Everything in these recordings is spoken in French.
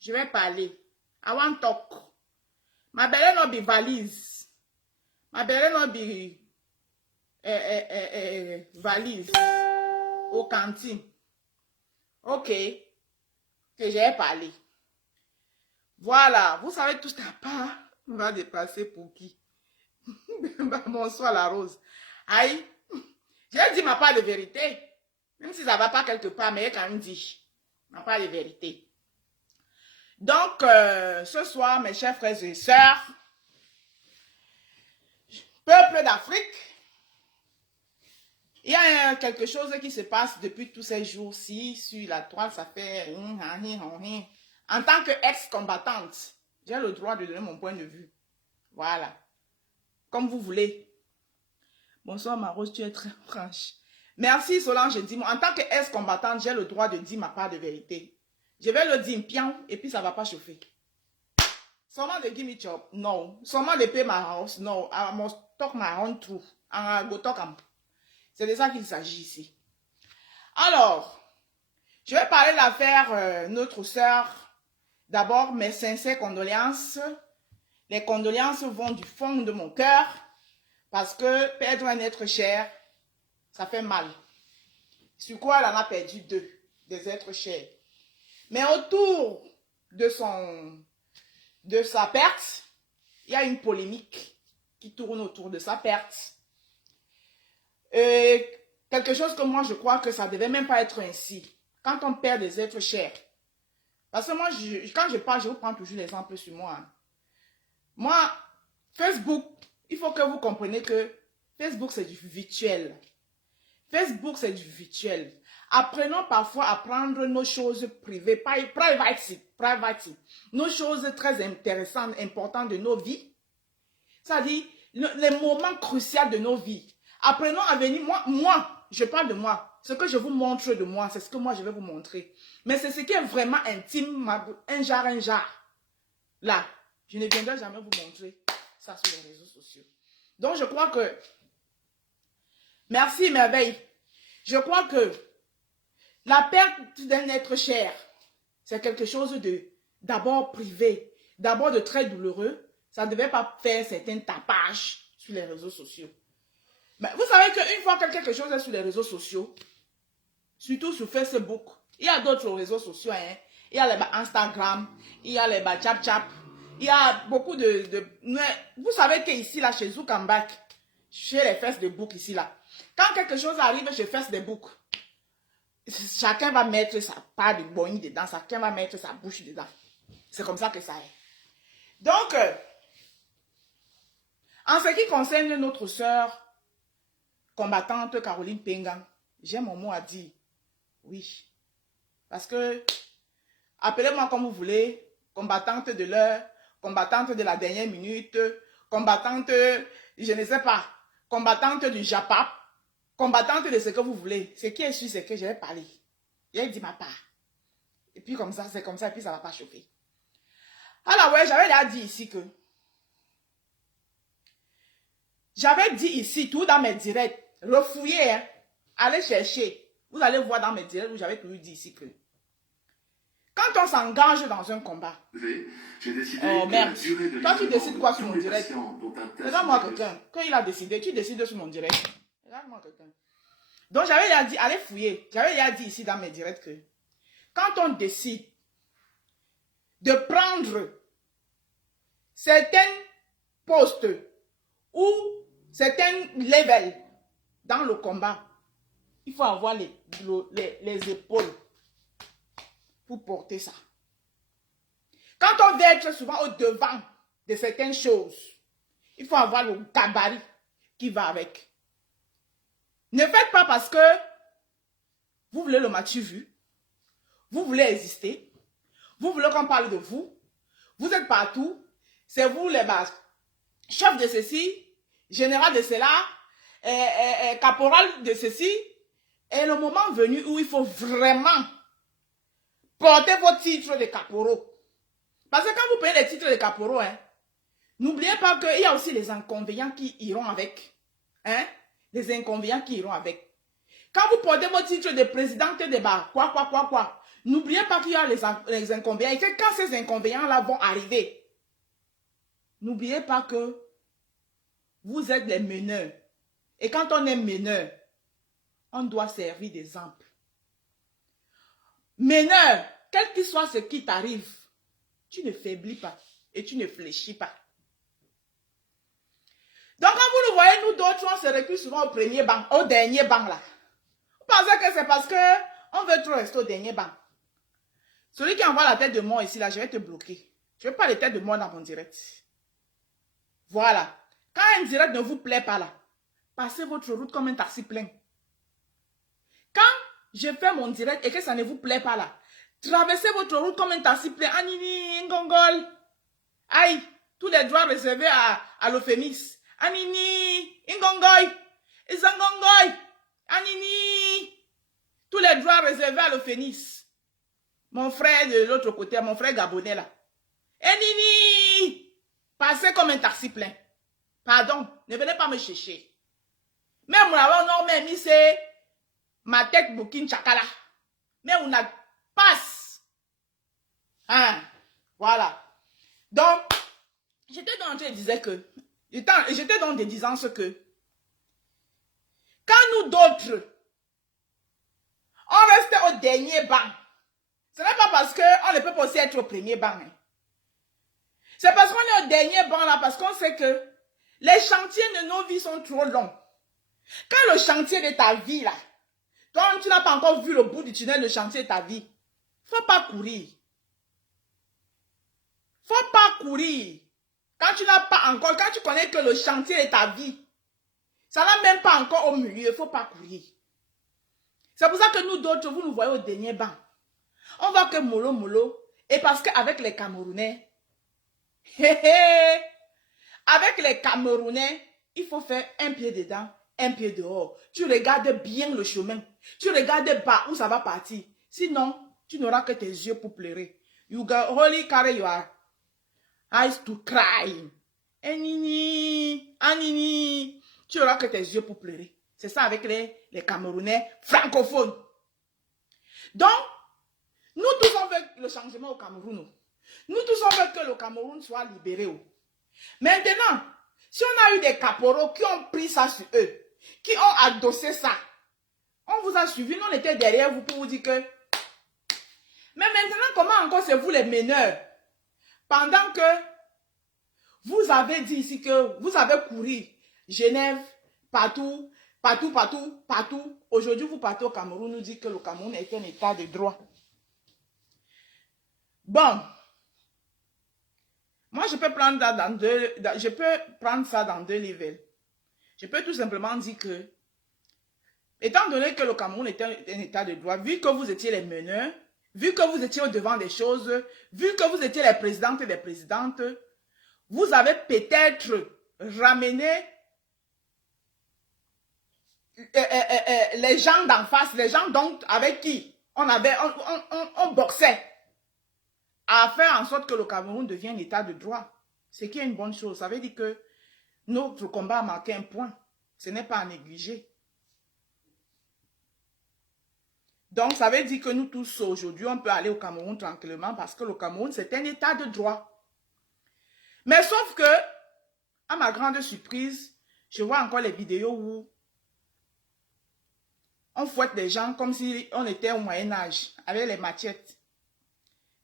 Je vais parler. I want talk. My belle not be valise. My belle not be valise au cantine. Ok. Que j'ai parlé. Voilà. Vous savez, tout à part va dépasser pour qui? Bonsoir la rose. Aïe. J'ai dit ma part de vérité. Même si ça ne va pas quelque part, mais quand même dit ma part de vérité. Donc, ce soir, mes chers frères et sœurs, peuple d'Afrique, il y a quelque chose qui se passe depuis tous ces jours-ci sur la toile, ça fait... En tant qu'ex-combattante, j'ai le droit de donner mon point de vue. Voilà. Comme vous voulez. Bonsoir, ma rose, tu es très franche. Merci, Solange. En tant qu'ex-combattante, j'ai le droit de dire ma part de vérité. Je vais le dire pion et puis ça ne va pas chauffer. Seulement de give me job, no. Seulement de pay my house, no. I must talk my own truth. And I go talk am. C'est de ça qu'il s'agit ici. Alors, je vais parler de l'affaire notre sœur. D'abord, mes sincères condoléances. Les condoléances vont du fond de mon cœur parce que perdre un être cher, ça fait mal. Sur quoi elle en a perdu deux, des êtres chers. Mais autour de sa perte, il y a une polémique qui tourne autour de sa perte. Quelque chose que moi je crois que ça ne devait même pas être ainsi. Quand on perd des êtres chers. Parce que moi, quand je parle, je vous prends toujours l'exemple sur moi. Moi, Facebook, il faut que vous compreniez que Facebook c'est du virtuel. Facebook c'est du virtuel. Apprenons parfois à prendre nos choses privées, privacy, nos choses très intéressantes, importantes de nos vies. C'est-à-dire les moments cruciaux de nos vies. Apprenons à venir, moi, je parle de moi. Ce que je vous montre de moi, c'est ce que moi je vais vous montrer. Mais c'est ce qui est vraiment intime, un genre. Là, je ne viendrai jamais vous montrer ça sur les réseaux sociaux. Donc je crois que, merci merveille, je crois que la perte d'un être cher, c'est quelque chose d'abord privé, d'abord de très douloureux. Ça ne devait pas faire certains tapages sur les réseaux sociaux. Mais vous savez qu'une fois que quelque chose est sur les réseaux sociaux, surtout sur Facebook, il y a d'autres réseaux sociaux, hein. Il y a les Instagram, il y a les Chap, il y a beaucoup vous savez qu'ici, là, chez Zoukambak, chez les Facebook ici, là, quand quelque chose arrive chez Facebook, chacun va mettre sa part de boni dedans, chacun va mettre sa bouche dedans. C'est comme ça que ça est. Donc, en ce qui concerne notre sœur combattante Caroline Penga, j'ai mon mot à dire. Oui. Parce que, appelez-moi comme vous voulez, combattante de l'heure, combattante de la dernière minute, combattante, je ne sais pas, combattante du Japap, combattante de ce que vous voulez. Ce qui est sûr, c'est que je vais parler. J'ai dit ma part. Et puis comme ça, c'est comme ça, et puis ça ne va pas chauffer. Alors ouais, j'avais déjà dit ici que, j'avais dit ici, tout dans mes directs, refouillez, hein, allez chercher. Vous allez voir dans mes directs où j'avais toujours dit ici que, quand on s'engage dans un combat, oh merde, toi tu décides quoi sur mon direct? Regarde-moi quelqu'un, quand il a décidé, tu décides sur mon direct. Regarde-moi quelqu'un. Donc j'avais déjà dit, allez fouiller, j'avais déjà dit ici dans mes directs que, quand on décide de prendre certains postes ou certains levels dans le combat, il faut avoir les épaules pour porter ça. Quand on veut être souvent au devant de certaines choses, il faut avoir le gabarit qui va avec. Ne faites pas parce que vous voulez le match vu, vous voulez exister, vous voulez qu'on parle de vous, vous êtes partout, c'est vous les bases. Chef de ceci, général de cela, caporal de ceci, et le moment venu où il faut vraiment porter vos titres de caporaux. Parce que quand vous payez les titres de caporaux, hein, n'oubliez pas qu'il y a aussi les inconvénients qui iront avec. Hein? Les inconvénients qui iront avec. Quand vous portez vos titres de présidente de bar, quoi, N'oubliez pas qu'il y a les inconvénients et que quand ces inconvénients-là vont arriver, n'oubliez pas que vous êtes les meneurs. Et quand on est meneur, on doit servir d'exemple. Meneur, quel que soit ce qui t'arrive, tu ne faiblis pas et tu ne fléchis pas. Donc, quand vous nous voyez, nous d'autres, on se recule souvent au premier banc, au dernier banc là. Vous pensez que c'est parce qu'on veut trop rester au dernier banc. Celui qui envoie la tête de mort ici, là, je vais te bloquer. Je ne veux pas les têtes de mort dans mon direct. Voilà. Quand un direct ne vous plaît pas là, passez votre route comme un taxi plein. Quand je fais mon direct et que ça ne vous plaît pas là, traversez votre route comme un taxi plein. Anini, ngongol. Aïe, tous les droits réservés à l'euphémisme. Anini, Ingongoy, Izangongoy, Anini. Tous les droits réservés à l'euphémisme. Mon frère de l'autre côté, mon frère gabonais là. Anini, passez comme un taxi plein. Pardon, ne venez pas me chercher. Même là, on a mis ma tête bouquine chakala. Mais on a passe. Hein, voilà. Donc, j'étais dans je disais que j'étais dans des disant ce que quand nous d'autres on restait au dernier banc, ce n'est pas parce qu'on ne peut pas aussi être au premier banc. Hein. C'est parce qu'on est au dernier banc là, parce qu'on sait que les chantiers de nos vies sont trop longs. Quand le chantier de ta vie là, toi tu n'as pas encore vu le bout du tunnel, le chantier de ta vie, il ne faut pas courir. Il ne faut pas courir. Quand tu n'as pas encore, quand tu connais que le chantier de ta vie, ça n'a même pas encore au milieu, il ne faut pas courir. C'est pour ça que nous d'autres, vous nous voyez au dernier banc. On voit que mollo mollo, et parce qu'avec les Camerounais, avec les Camerounais, il faut faire un pied dedans, un pied dehors. Tu regardes bien le chemin. Tu regardes bas où ça va partir. Sinon, tu n'auras que tes yeux pour pleurer. You got holy carry your eyes to cry. Anini, anini. Tu n'auras que tes yeux pour pleurer. C'est ça avec les Camerounais francophones. Donc, nous tous on veut le changement au Cameroun. Nous tous on veut que le Cameroun soit libéré. Maintenant, si on a eu des caporaux qui ont pris ça sur eux, qui ont adossé ça, on vous a suivi, nous on était derrière vous pour vous dire que... Mais maintenant, comment encore c'est vous les meneurs? Pendant que vous avez dit ici que vous avez couru Genève, partout, partout, partout, partout. Aujourd'hui, vous partez au Cameroun, nous dit que le Cameroun est un état de droit. Bon, moi je peux prendre ça dans deux levels. Je peux tout simplement dire que, étant donné que le Cameroun est un état de droit, vu que vous étiez les meneurs, vu que vous étiez au devant des choses, vu que vous étiez les présidentes et les présidentes, vous avez peut-être ramené les gens d'en face, les gens donc avec qui on boxait, à faire en sorte que le Cameroun devienne un état de droit. Ce qui est une bonne chose. Ça veut dire que notre combat a marqué un point. Ce n'est pas à négliger. Donc, ça veut dire que nous tous, aujourd'hui, on peut aller au Cameroun tranquillement parce que le Cameroun, c'est un état de droit. Mais sauf que, à ma grande surprise, je vois encore les vidéos où on fouette les gens comme si on était au Moyen-Âge, avec les machettes.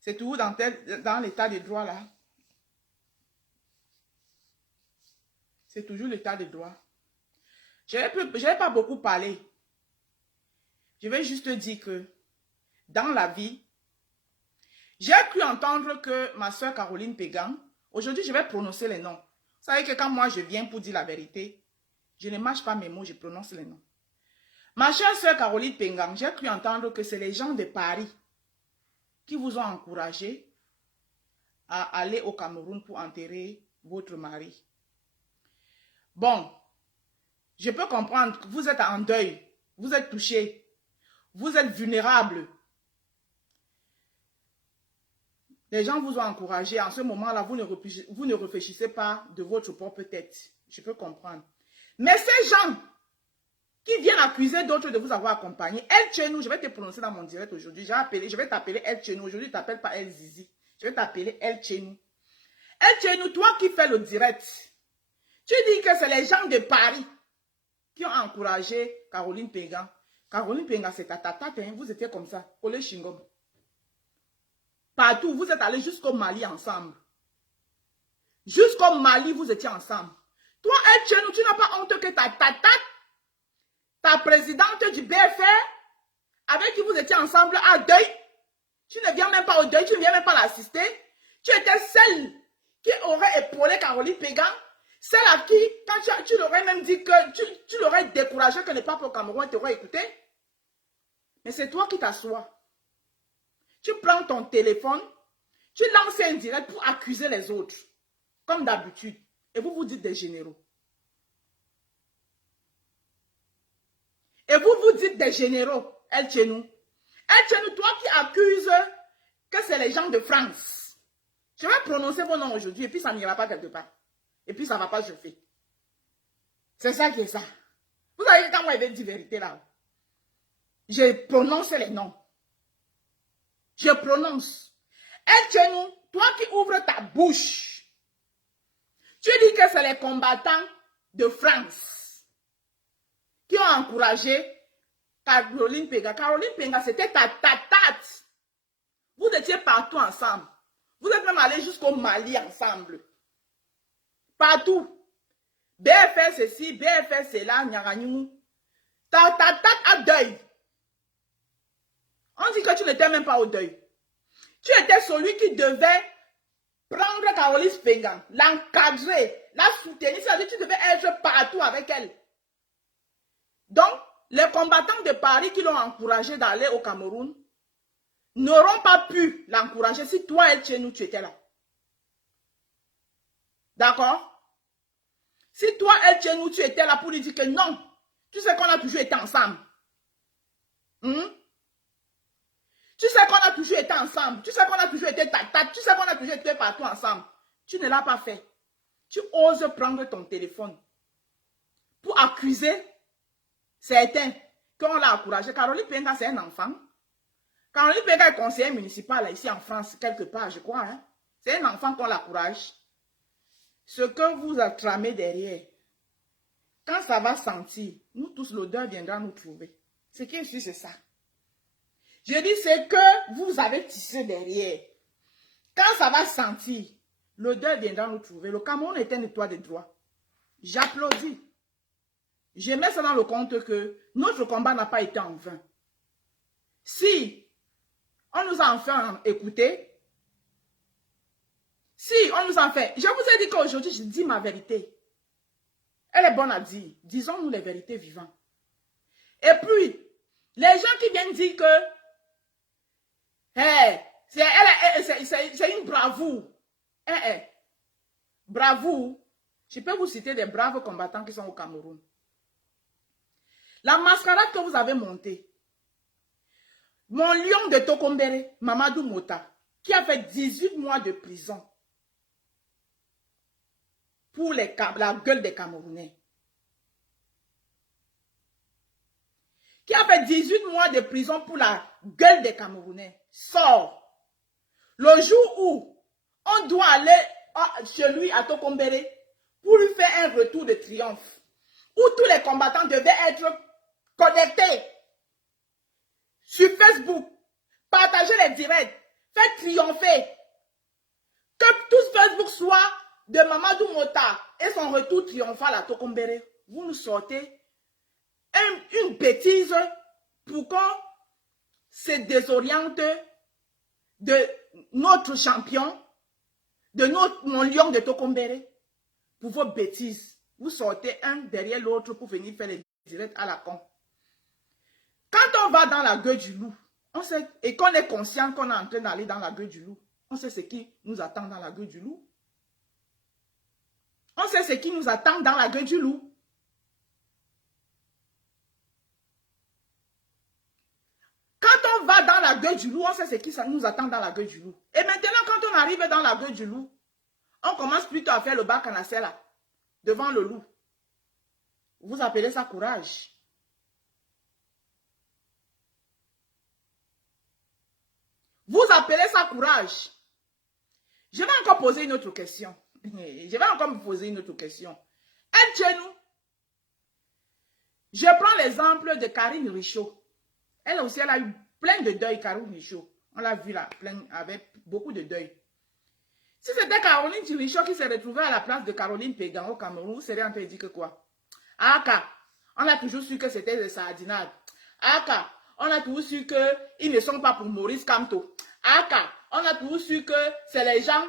C'est toujours dans l'état de droit là. C'est toujours l'état de droit. Je n'ai pas beaucoup parlé. Je vais juste dire que dans la vie, j'ai cru entendre que ma soeur Caroline Pégan, aujourd'hui je vais prononcer les noms. Vous savez que quand moi je viens pour dire la vérité, je ne mâche pas mes mots, je prononce les noms. Ma chère soeur Caroline Pégan, j'ai cru entendre que c'est les gens de Paris qui vous ont encouragé à aller au Cameroun pour enterrer votre mari. Bon, je peux comprendre que vous êtes en deuil, vous êtes touché, vous êtes vulnérable. Les gens vous ont encouragé. En ce moment-là, vous ne réfléchissez pas de votre propre tête. Je peux comprendre. Mais ces gens qui viennent accuser d'autres de vous avoir accompagné. El Chenou, je vais te prononcer dans mon direct aujourd'hui. Je vais t'appeler El Chenou. Aujourd'hui, je ne t'appelle pas El Zizi. Je vais t'appeler El Chenou. El Chenou, toi qui fais le direct, tu dis que c'est les gens de Paris qui ont encouragé Caroline Pégan. Caroline Pégan, c'est ta tata, hein, vous étiez comme ça, collé chingom. Partout, vous êtes allés jusqu'au Mali ensemble. Jusqu'au Mali, vous étiez ensemble. Toi, El Chenou, tu n'as pas honte que ta tata, ta présidente du BFR, avec qui vous étiez ensemble à deuil, tu ne viens même pas au deuil, tu ne viens même pas l'assister. Tu étais celle qui aurait épaulé Caroline Pégan, celle à qui, quand tu l'aurais même dit que tu l'aurais découragé que le peuple au Cameroun t'aurait écouté. Mais c'est toi qui t'assois. Tu prends ton téléphone, tu lances un direct pour accuser les autres, comme d'habitude. Et vous vous dites des généraux. Et vous vous dites des généraux, El Chenou. El Chenou, toi qui accuses que c'est les gens de France. Je vais prononcer vos noms aujourd'hui et puis ça n'ira pas quelque part. Et puis ça ne va pas chauffer. C'est ça qui est ça. Vous savez, quand moi je vais dire vérité là, je prononce les noms. Je prononce. El Chenou, toi qui ouvres ta bouche, tu dis que c'est les combattants de France qui ont encouragé Caroline Pégan. Caroline Pégan, c'était ta tate. Vous étiez partout ensemble. Vous êtes même allés jusqu'au Mali ensemble. Partout. BFR ceci, BFR c'est là, Nyaranyou. Ta tate a deuil. On dit que tu n'étais même pas au deuil. Tu étais celui qui devait prendre Caroline Pégan, l'encadrer, la soutenir. C'est-à-dire que tu devais être partout avec elle. Donc, les combattants de Paris qui l'ont encouragé d'aller au Cameroun n'auront pas pu l'encourager si toi, El Chenou, tu étais là. D'accord? Si toi, El Chenou, tu étais là pour lui dire que non, tu sais qu'on a toujours été ensemble. Tu sais qu'on a toujours été ensemble. Tu sais qu'on a toujours été tata. Tu sais qu'on a toujours été partout ensemble. Tu ne l'as pas fait. Tu oses prendre ton téléphone pour accuser certains qu'on l'a encouragé. Caroline Pégan, c'est un enfant. Caroline Pégan est conseillère municipale ici en France, quelque part, je crois. Hein? C'est un enfant qu'on l'encourage. Ce que vous a tramé derrière, quand ça va sentir, nous tous, l'odeur viendra nous trouver. Ce qui est sûr, c'est ça. Je dis ce que vous avez tissé derrière. Quand ça va sentir, l'odeur viendra nous trouver. Le Cameroun est un étoile de droit. J'applaudis. Je mets ça dans le compte que notre combat n'a pas été en vain. Si on nous a enfin écouté, si on nous a fait, je vous ai dit qu'aujourd'hui, je dis ma vérité. Elle est bonne à dire. Disons-nous les vérités vivantes. Et puis, les gens qui viennent dire que c'est une bravoure. Bravoure. Je peux vous citer des braves combattants qui sont au Cameroun. La mascarade que vous avez montée. Mon lion de Tokombere, Mamadou Mota, qui a fait 18 mois de prison pour la gueule des Camerounais. Qui a fait 18 mois de prison pour la gueule des Camerounais, sort. Le jour où on doit aller chez lui à Tokombere pour lui faire un retour de triomphe, où tous les combattants devaient être connectés sur Facebook, partager les directs, faire triompher, que tout Facebook soit de Mamadou Mota et son retour triomphal à Tokombere. Vous nous sortez une bêtise pour qu'on se désoriente de notre champion, de mon lion de Tokombere, pour vos bêtises. Vous sortez un derrière l'autre pour venir faire les directs à la con. Quand on va dans la gueule du loup, on sait, et qu'on est conscient qu'on est en train d'aller dans la gueule du loup, on sait ce qui nous attend dans la gueule du loup. On sait ce qui nous attend dans la gueule du loup. Quand on va dans la gueule du loup, on sait ce qui nous attend dans la gueule du loup. Et maintenant, quand on arrive dans la gueule du loup, on commence plutôt à faire le bac à là, devant le loup. Vous appelez ça courage. Vous appelez ça courage? Je vais encore poser une autre question. Je vais encore me poser une autre question. Elle chez nous. Je prends l'exemple de Karine Richaud. Elle aussi, elle a eu plein de deuil, Karine Richaud. On l'a vu là, plein, avec beaucoup de deuil. Si c'était Caroline Richaud qui s'est retrouvée à la place de Caroline Pégan au Cameroun, vous seriez en train de dire que quoi? Aka, on a toujours su que c'était des sardinades. Aka, on a toujours su qu'ils ne sont pas pour Maurice Kamto. Aka, on a toujours su que c'est les gens,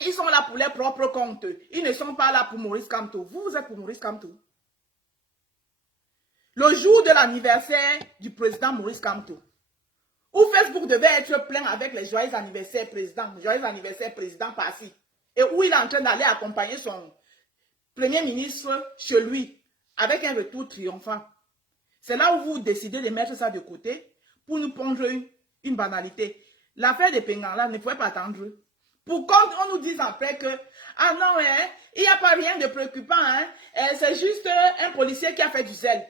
ils sont là pour leurs propres comptes. Ils ne sont pas là pour Maurice Kamto. Vous, vous êtes pour Maurice Kamto. Le jour de l'anniversaire du président Maurice Kamto, où Facebook devait être plein avec les joyeux anniversaires président par-ci, et où il est en train d'aller accompagner son premier ministre chez lui, avec un retour triomphant. C'est là où vous décidez de mettre ça de côté pour nous pondre une banalité. L'affaire de Pengan là ne pouvait pas attendre. Pour qu'on nous dise après que, ah non, hein, il n'y a pas rien de préoccupant, hein, c'est juste un policier qui a fait du zèle.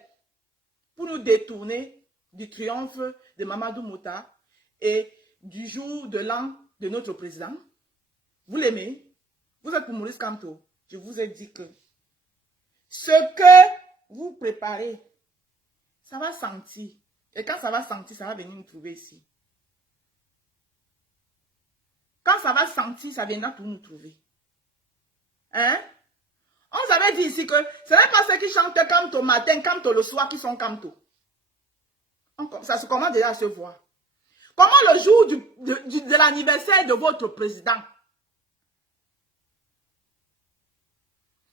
Pour nous détourner du triomphe de Mamadou Mouta et du jour de l'an de notre président. Vous l'aimez? Vous êtes pour Maurice Kamto. Je vous ai dit que ce que vous préparez, ça va sentir. Et quand ça va sentir, ça va venir nous trouver ici. Quand ça va sentir, ça viendra tout nous trouver. Hein? On s'avait dit ici que ce n'est pas ceux qui chantent Kamto matin, Kamto le soir qui sont Kamto. Ça se commence déjà à se voir. Comment le jour de l'anniversaire de votre président,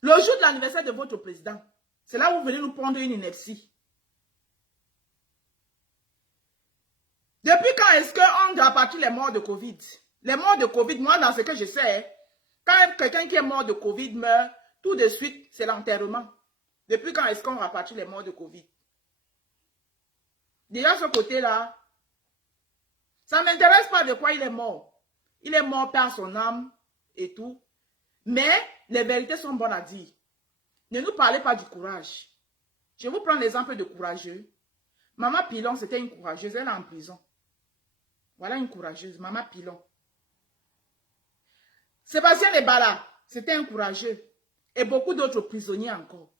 le jour de l'anniversaire de votre président, c'est là où vous venez nous prendre une inertie. Depuis quand est-ce qu'on doit partir les morts de Covid? Les morts de Covid, moi, dans ce que je sais, quand quelqu'un qui est mort de Covid meurt, tout de suite, c'est l'enterrement. Depuis quand est-ce qu'on va partir les morts de Covid? Déjà, ce côté-là, ça ne m'intéresse pas de quoi il est mort. Il est mort par son âme et tout. Mais les vérités sont bonnes à dire. Ne nous parlez pas du courage. Je vous prends l'exemple de courageux. Maman Pilon, c'était une courageuse. Elle est en prison. Voilà une courageuse. Maman Pilon. Sébastien Lebala, c'était un courageux. Et beaucoup d'autres prisonniers encore.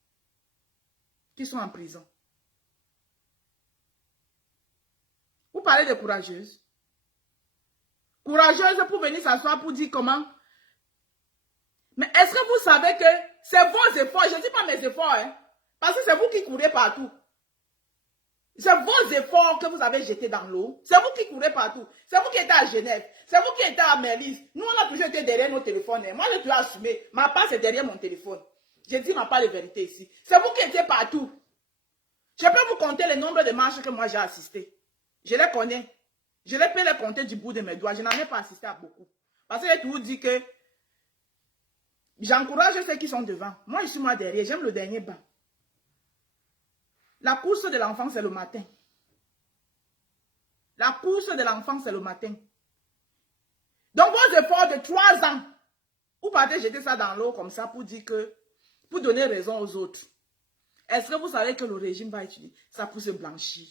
Qui sont en prison. Vous parlez de courageuse. Courageuse pour venir s'asseoir pour dire comment. Mais est-ce que vous savez que c'est vos efforts, je ne dis pas mes efforts, hein, parce que c'est vous qui courez partout. C'est vos efforts que vous avez jetés dans l'eau. C'est vous qui courez partout. C'est vous qui êtes à Genève. C'est vous qui êtes à Merlis. Nous, on a toujours été derrière nos téléphones. Hein. Moi, je dois assumer. Ma part, c'est derrière mon téléphone. Je dis ma part de vérité ici. C'est vous qui étiez partout. Je peux vous compter le nombre de marches que moi j'ai assisté. Je les connais. Je peux les compter du bout de mes doigts. Je n'en ai pas assisté à beaucoup. Parce que j'ai toujours dit que j'encourage ceux qui sont devant. Moi, je suis moi derrière. J'aime le dernier banc. La course de l'enfant, c'est le matin. La course de l'enfant, c'est le matin. Donc, vos efforts de 3 ans, vous partez jeter ça dans l'eau comme ça pour dire que, pour donner raison aux autres. Est-ce que vous savez que le régime va utiliser ça pour se blanchir?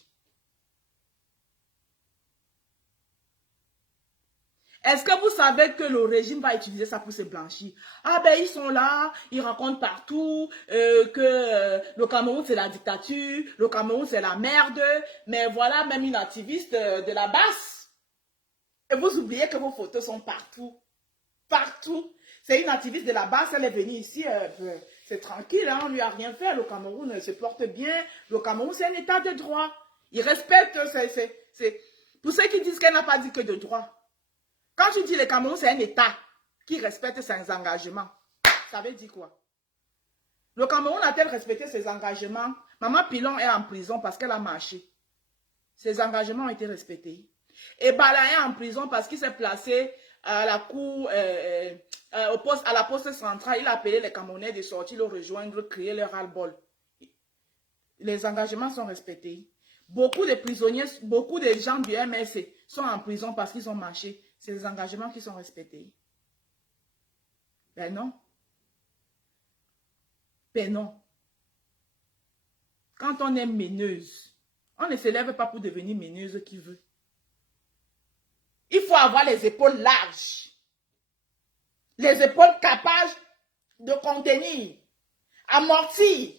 Est-ce que vous savez que le régime va utiliser ça pour se blanchir? Ah ben ils sont là, ils racontent partout que le Cameroun c'est la dictature, le Cameroun c'est la merde, mais voilà même une activiste de la basse. Et vous oubliez que vos photos sont partout. Partout. C'est une activiste de la basse, elle est venue ici, c'est tranquille, hein, on ne lui a rien fait, le Cameroun se porte bien, le Cameroun c'est un état de droit. Il respecte, pour ceux qui disent qu'elle n'a pas dit que de droit. Quand tu dis le Cameroun, c'est un État qui respecte ses engagements. Ça veut dire quoi? Le Cameroun a-t-elle respecté ses engagements? Maman Pilon est en prison parce qu'elle a marché. Ses engagements ont été respectés. Et Bala est en prison parce qu'il s'est placé à la cour, à la poste centrale. Il a appelé les Camerounais de sortir, le rejoindre, crier leur ras-le-bol. Les engagements sont respectés. Beaucoup de prisonniers, beaucoup de gens du MSC sont en prison parce qu'ils ont marché. C'est les engagements qui sont respectés. Ben non. Ben non. Quand on est meneuse, on ne se lève pas pour devenir meneuse qui veut. Il faut avoir les épaules larges. Les épaules capables de contenir, amortir.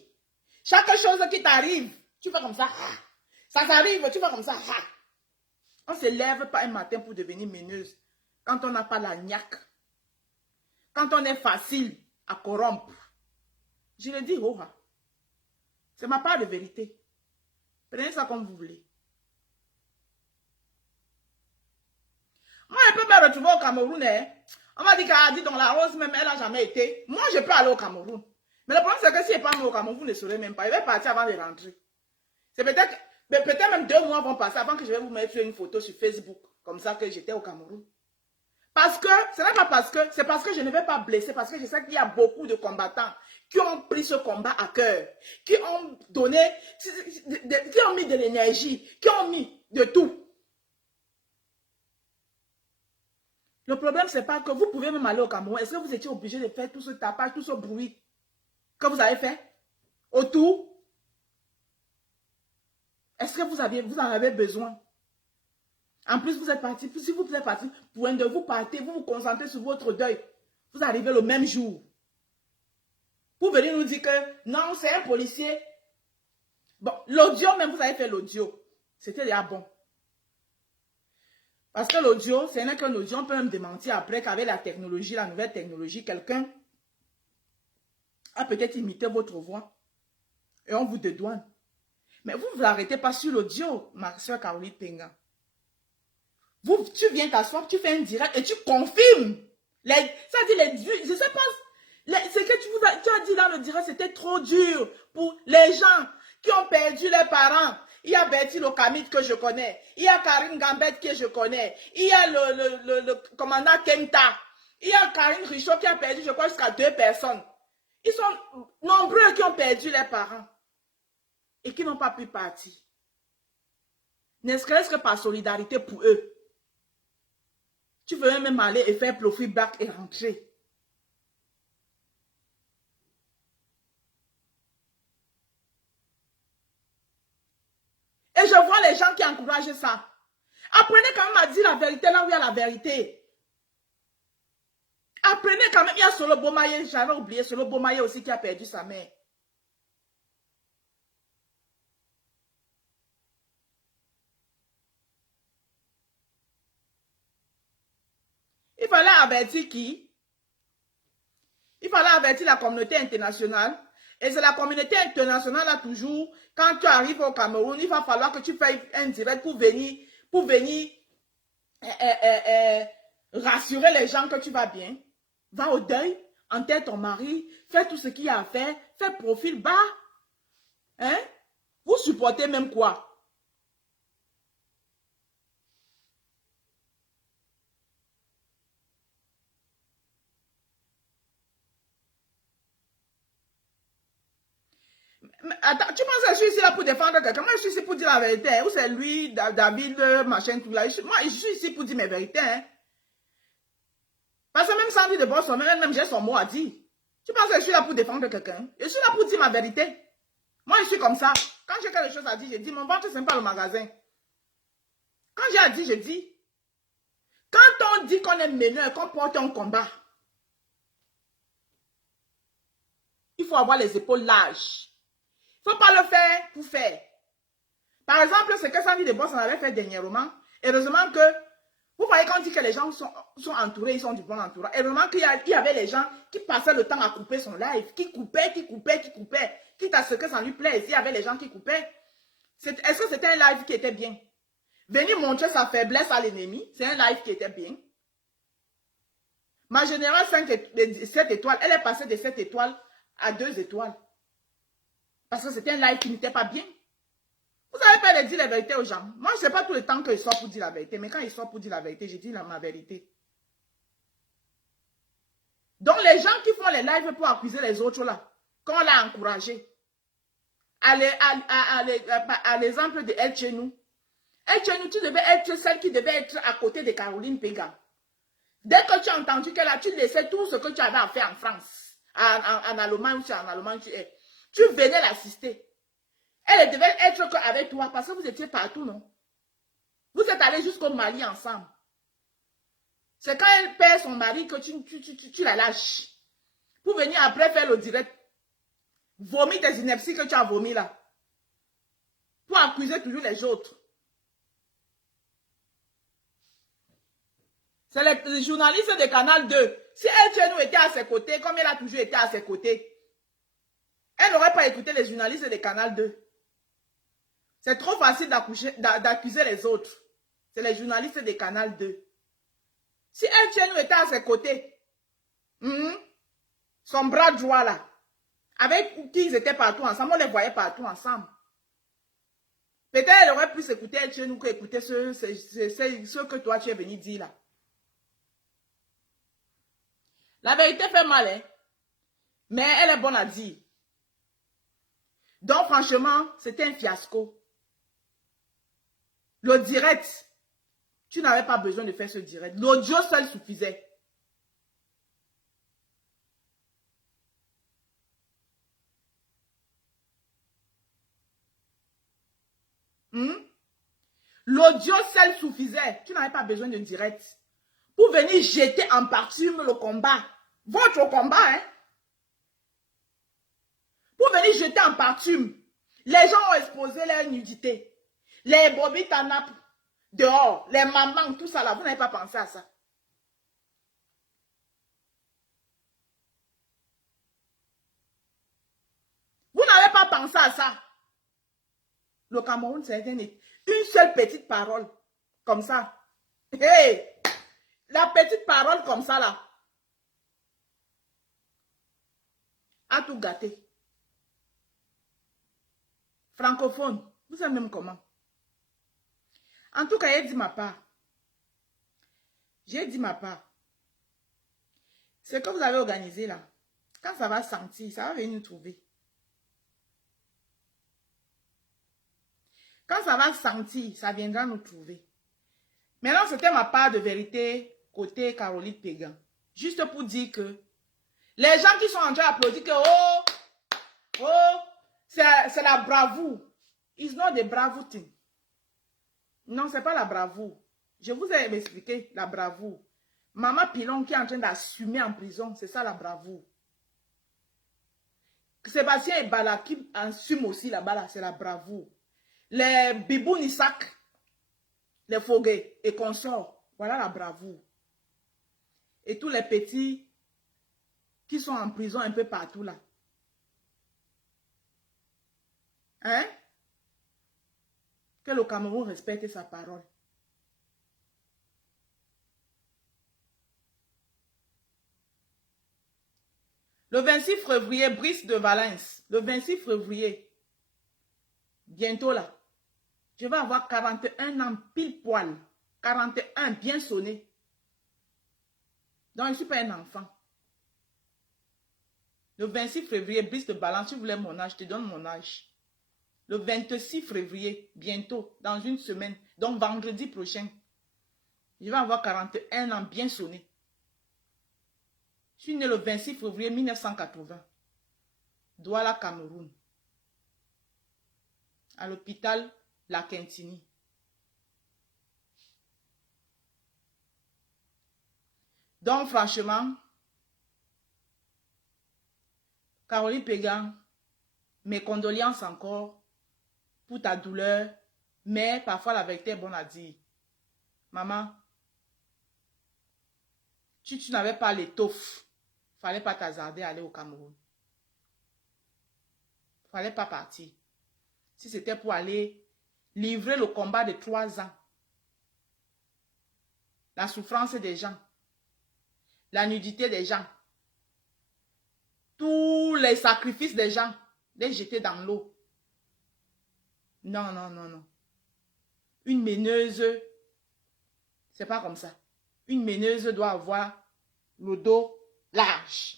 Chaque chose qui t'arrive, tu fais comme ça. Ça t'arrive, tu fais comme ça. On ne se lève pas un matin pour devenir meneuse. Quand on n'a pas la niaque. Quand on est facile à corrompre. Je le dis, c'est ma part de vérité. Prenez ça comme vous voulez. Moi, je peux me retrouver au Cameroun. Hein. On m'a dit qu'elle a dit dans la rose, même elle n'a jamais été. Moi, je peux aller au Cameroun. Mais le problème, c'est que si elle n'est pas au Cameroun, vous ne saurez même pas. Elle va partir avant de rentrer. C'est peut-être même 2 mois vont passer avant que je vais vous mettre une photo sur Facebook. Comme ça que j'étais au Cameroun. Parce que, ce n'est pas parce que, c'est parce que je ne vais pas blesser. Parce que je sais qu'il y a beaucoup de combattants qui ont pris ce combat à cœur. Qui ont donné, qui ont mis de l'énergie. Qui ont mis de tout. Le problème, ce n'est pas que vous pouvez même aller au Cameroun. Est-ce que vous étiez obligé de faire tout ce tapage, tout ce bruit que vous avez fait autour? Est-ce que vous en avez besoin? En plus, vous êtes parti. Si vous êtes parti, point de vous partez, vous vous concentrez sur votre deuil. Vous arrivez le même jour. Vous venez nous dire que non, c'est un policier. Bon, l'audio, même vous avez fait l'audio. C'était déjà bon. Parce que l'audio, ce n'est qu'un audio, on peut même démentir après qu'avec la technologie, la nouvelle technologie, quelqu'un a peut-être imité votre voix et on vous dédouane. Mais vous ne vous arrêtez pas sur l'audio, ma soeur Caroline Penga. Tu viens t'asseoir, tu fais un direct et tu confirmes. Ça dit je sais pas, ce que tu as dit dans le direct, c'était trop dur pour les gens qui ont perdu leurs parents. Il y a Bertie Lokamit que je connais. Il y a Karine Gambet que je connais. Il y a le commandant Kenta. Il y a Karine Richaud qui a perdu, je crois, jusqu'à 2 personnes. Ils sont nombreux qui ont perdu leurs parents. Et qui n'ont pas pu partir. N'est-ce que par solidarité pour eux. Tu veux même aller et faire profit back et rentrer. Et je vois les gens qui encouragent ça. Apprenez quand même à dire la vérité là où il y a la vérité. Apprenez quand même, il y a Solo Bomaye, j'avais oublié Solo Bomaye aussi qui a perdu sa mère. Il fallait avertir qui? Il fallait avertir la communauté internationale. Et c'est la communauté internationale là toujours, quand tu arrives au Cameroun, il va falloir que tu fasses un direct pour venir rassurer les gens que tu vas bien. Va au deuil, enterre ton mari, fais tout ce qu'il y a à faire, fais profil bas. Hein? Vous supportez même quoi? Attends, tu penses que je suis ici là pour défendre quelqu'un? Moi, je suis ici pour dire la vérité. Hein? Ou c'est lui, David, machin, tout là. Moi, je suis ici pour dire mes vérités. Hein? Parce que même Sandy de Boston, même j'ai son mot à dire. Tu penses que je suis là pour défendre quelqu'un? Je suis là pour dire ma vérité. Moi, je suis comme ça. Quand j'ai quelque chose à dire, je dis, mon ventre, c'est pas le magasin. Quand j'ai à dire, je dis. Quand on dit qu'on est meneur, qu'on porte un combat, il faut avoir les épaules larges. Il ne faut pas le faire pour faire. Par exemple, ce que Sandy de Boston avait fait dernièrement, heureusement que, vous voyez quand on dit que les gens sont entourés, ils sont du bon entourage. Heureusement qu'il y avait les gens qui passaient le temps à couper son live, qui coupaient, quitte à ce que ça lui plaise. Il y avait les gens qui coupaient. Est-ce que c'était un live qui était bien? Venir montrer sa faiblesse à l'ennemi, c'est un live qui était bien. Ma générale 7 étoiles, elle est passée de 7 étoiles à 2 étoiles. Parce que c'était un live qui n'était pas bien. Vous avez peur de dire la vérité aux gens. Moi, je ne sais pas tout le temps qu'il sort pour dire la vérité. Mais quand il sort pour dire la vérité, je dis ma vérité. Donc, les gens qui font les lives pour accuser les autres là, quand on l'a encouragé, à l'exemple de El Chenou. El Chenou, tu devais être celle qui devait être à côté de Caroline Pega. Dès que tu as entendu qu'elle a, tu laissais tout ce que tu avais à faire en France, en Allemagne, ou en Allemagne tu es. Tu venais l'assister. Elle devait être avec toi parce que vous étiez partout, non? Vous êtes allés jusqu'au Mali ensemble. C'est quand elle perd son mari que tu la lâches. Pour venir après faire le direct. Vomir tes inepties que tu as vomi là. Pour accuser toujours les autres. C'est les journalistes de Canal 2. Si elle nous était à ses côtés, comme elle a toujours été à ses côtés, elle n'aurait pas écouté les journalistes de Canal 2. C'est trop facile d'accuser les autres. C'est les journalistes de Canal 2. Si elle nous était à ses côtés, son bras droit là, avec qui ils étaient partout ensemble, on les voyait partout ensemble. Peut-être elle aurait pu s'écouter elle nous qu'écouter ce que toi tu es venu dire là. La vérité fait mal, hein? Mais elle est bonne à dire. Donc franchement, c'était un fiasco. Le direct, tu n'avais pas besoin de faire ce direct. L'audio seul suffisait. L'audio seul suffisait. Tu n'avais pas besoin de direct. Pour venir jeter en partume le combat. Votre combat, hein. Pour venir jeter en partume. Les gens ont exposé leur nudité. Les bobby tanap dehors. Les mamans, tout ça là. Vous n'avez pas pensé à ça. Vous n'avez pas pensé à ça. Le Cameroun, c'est une seule petite parole. Comme ça. Hey! La petite parole comme ça là. A tout gâté. Francophone. Vous savez même comment. En tout cas, j'ai dit ma part. J'ai dit ma part. Ce que vous avez organisé là, quand ça va sentir, ça va venir nous trouver. Quand ça va sentir, ça viendra nous trouver. Maintenant, c'était ma part de vérité côté Caroline Pégan. Juste pour dire que les gens qui sont en train d'applaudir que c'est la bravoure. It's not the bravoure thing. Non, c'est pas la bravoure. Je vous ai expliqué la bravoure. Maman Pilon qui est en train d'assumer en prison, c'est ça la bravoure. Sébastien Ebala qui assume aussi là-bas, là, c'est la bravoure. Les Bibou Nissak, les Foguet et consorts, voilà la bravoure. Et tous les petits qui sont en prison un peu partout là. Hein? Que le Cameroun respecte sa parole. Le 26 février, Brice de Valence. Le 26 février, bientôt là, je vais avoir 41 ans pile poil. 41, bien sonné. Donc, je ne suis pas un enfant. Le 26 février, Brice de Valence, si vous voulez mon âge, je te donne mon âge. Le 26 février, bientôt, dans une semaine, donc vendredi prochain, je vais avoir 41 ans bien sonné. Je suis né le 26 février 1980. Douala, Cameroun. À l'hôpital La Quintini. Donc, franchement, Caroline Pégan, mes condoléances encore pour ta douleur, mais parfois la vérité est bonne à dire. Maman, si tu n'avais pas l'étoffe, il ne fallait pas t'hasarder à aller au Cameroun. Il ne fallait pas partir. Si c'était pour aller livrer le combat de 3 ans, la souffrance des gens, la nudité des gens, tous les sacrifices des gens, les jeter dans l'eau. Non, non, non, non. Une meneuse, c'est pas comme ça. Une meneuse doit avoir le dos large.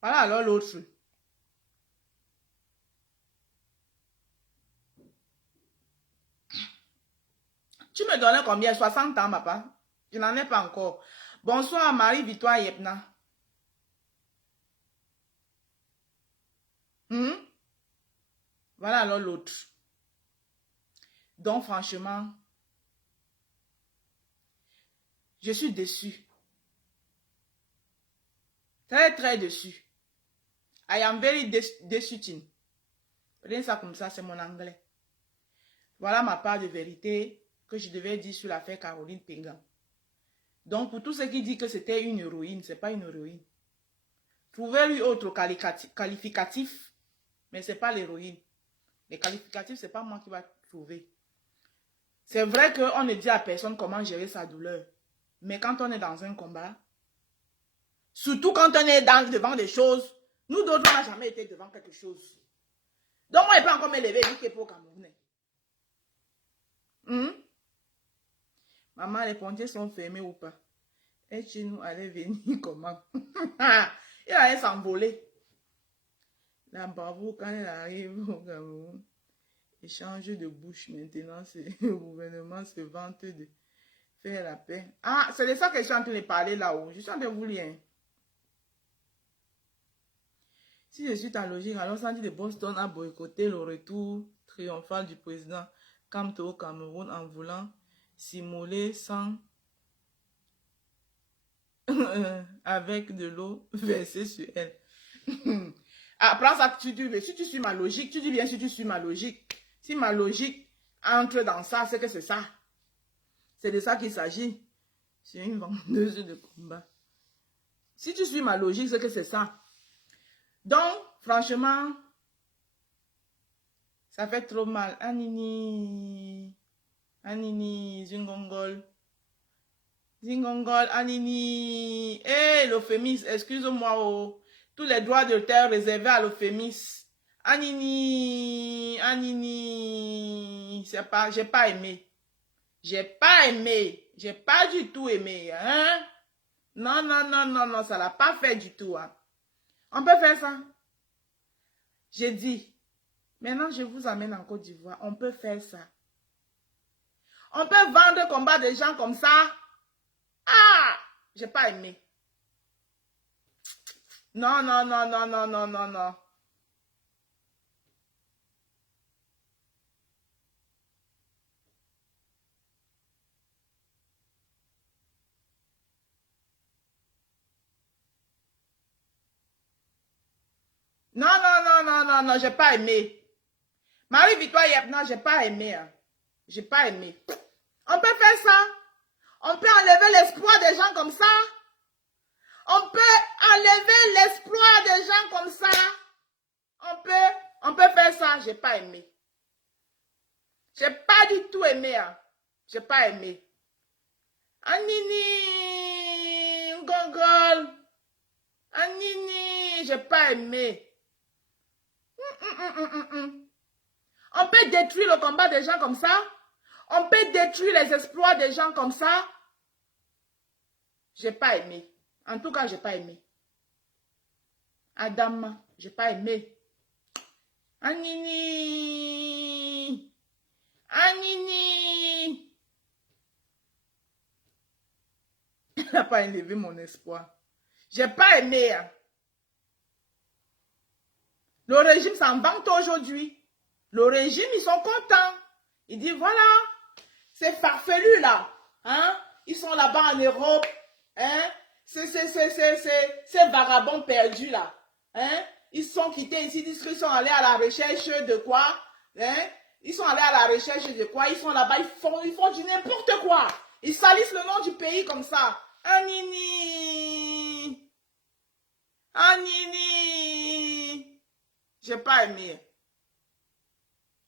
Voilà alors l'autre. Tu me donnais combien? 60 ans, papa? Je n'en ai pas encore. Bonsoir, Marie-Victoire Yepna. Voilà alors l'autre. Donc franchement, je suis déçue. Très, très déçue. I am very déçue. Prenez ça comme ça, c'est mon anglais. Voilà ma part de vérité que je devais dire sur l'affaire Caroline Pengan. Donc, pour tous ceux qui disent que c'était une héroïne, ce n'est pas une héroïne. Trouvez-lui autre qualificatif, mais ce n'est pas l'héroïne. Les qualificatifs, ce n'est pas moi qui va trouver. C'est vrai qu'on ne dit à personne comment gérer sa douleur. Mais quand on est dans un combat, surtout quand on est devant des choses, nous d'autres, on n'a jamais été devant quelque chose. Donc, moi, je ne peux encore me lever et dire pour Camerounais. Maman, les pontiers sont fermés ou pas? Et chez nous, allait venir comment? Il allait s'envoler. La bravoure, quand elle arrive au Cameroun, il change de bouche maintenant. Le gouvernement se vante de faire la paix. Ah, c'est de ça que je suis en train de parler là-haut. Je suis en train de vous lire. Si je suis ta logique, alors Sandy de Boston a boycotté le retour triomphal du président Kamto au Cameroun en voulant simuler sans avec de l'eau versée sur elle. Ah, prends ça, tu dis, si tu suis ma logique, tu dis bien si tu suis ma logique. Si ma logique entre dans ça, c'est que c'est ça. C'est de ça qu'il s'agit. C'est une vendeuse de combat. Si tu suis ma logique, c'est que c'est ça. Donc, franchement, ça fait trop mal. Anini, Anini, Zingongol. Zingongol, Anini. Hé, l'euphémisme, excuse-moi, oh. Tous les droits de terre réservés à l'euphémisme. Anini, Anini. J'ai pas aimé. J'ai pas aimé. J'ai pas du tout aimé. Hein? Non, non, non, non, non, ça l'a pas fait du tout. Hein? On peut faire ça. J'ai dit. Maintenant, je vous amène en Côte d'Ivoire. On peut faire ça. On peut vendre le combat des gens comme ça. Ah! J'ai pas aimé. Non, non, non, non, non, non, non, non. Non, non, non, non, non, non, j'ai pas aimé. Marie-Victoire Yepna, j'ai pas aimé. Hein. J'ai pas aimé. On peut faire ça. On peut enlever l'espoir des gens comme ça. On peut enlever l'espoir des gens comme ça. On peut faire ça. J'ai pas aimé. J'ai pas du tout aimé. Hein. J'ai pas aimé. Anini, Ngongol. Anini, j'ai pas aimé. On peut détruire le combat des gens comme ça. On peut détruire les exploits des gens comme ça. J'ai pas aimé. En tout cas, j'ai pas aimé. Adam, j'ai pas aimé. Anini. Anini. Il n'a pas élevé mon espoir. J'ai pas aimé. Hein. Le régime s'en vante aujourd'hui. Le régime, ils sont contents. Ils disent, voilà, ces farfelus là, hein, ils sont là-bas en Europe, hein, ces vagabonds perdus là, hein, ils sont quittés ici, ils sont allés à la recherche de quoi, hein, ils sont allés à la recherche de quoi, ils sont là-bas, ils font du n'importe quoi. Ils salissent le nom du pays comme ça. Anini. Anini. J'ai pas aimé.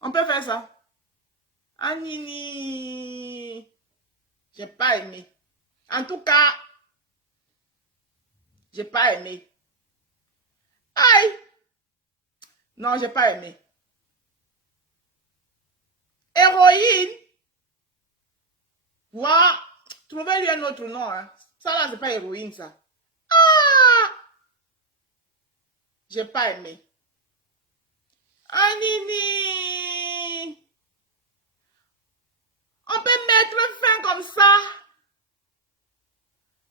On peut faire ça. Anini. J'ai pas aimé. En tout cas, j'ai pas aimé. Aïe. Non, j'ai pas aimé. Héroïne. Voilà. Trouvez-lui un autre nom. Hein. Ça là, c'est pas héroïne, ça. Ah. J'ai pas aimé. Anini. On peut mettre fin comme ça.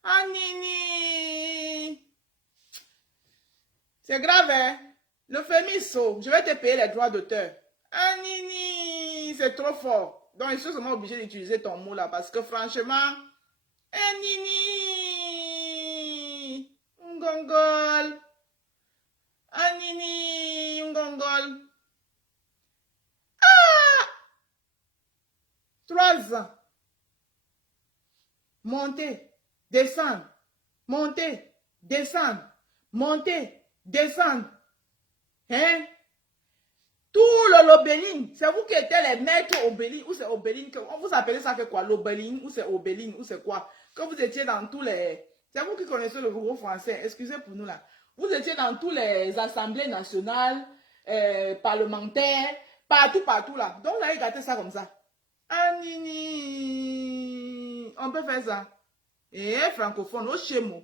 Anini. C'est grave, hein? Le féminisme, je vais te payer les droits d'auteur. Anini, c'est trop fort. Donc, je suis seulement obligé d'utiliser ton mot là parce que franchement, Anini, Ngongol, Anini, Ngongol. 3 ans. Monter, descendre, monter, descendre, monter, descendre. Hein? Tout le lobeline, c'est vous qui êtes les maîtres obeline, ou c'est obeline, vous appelez ça que quoi? Lobeline, ou c'est obeline, ou c'est quoi? Que vous étiez dans tous les... C'est vous qui connaissez le gros français, excusez pour nous là. Vous étiez dans tous les assemblées nationales, parlementaires, partout là. Donc vous avez gâté ça comme ça. Ah nini, on peut faire ça. Et francophone, au chémo.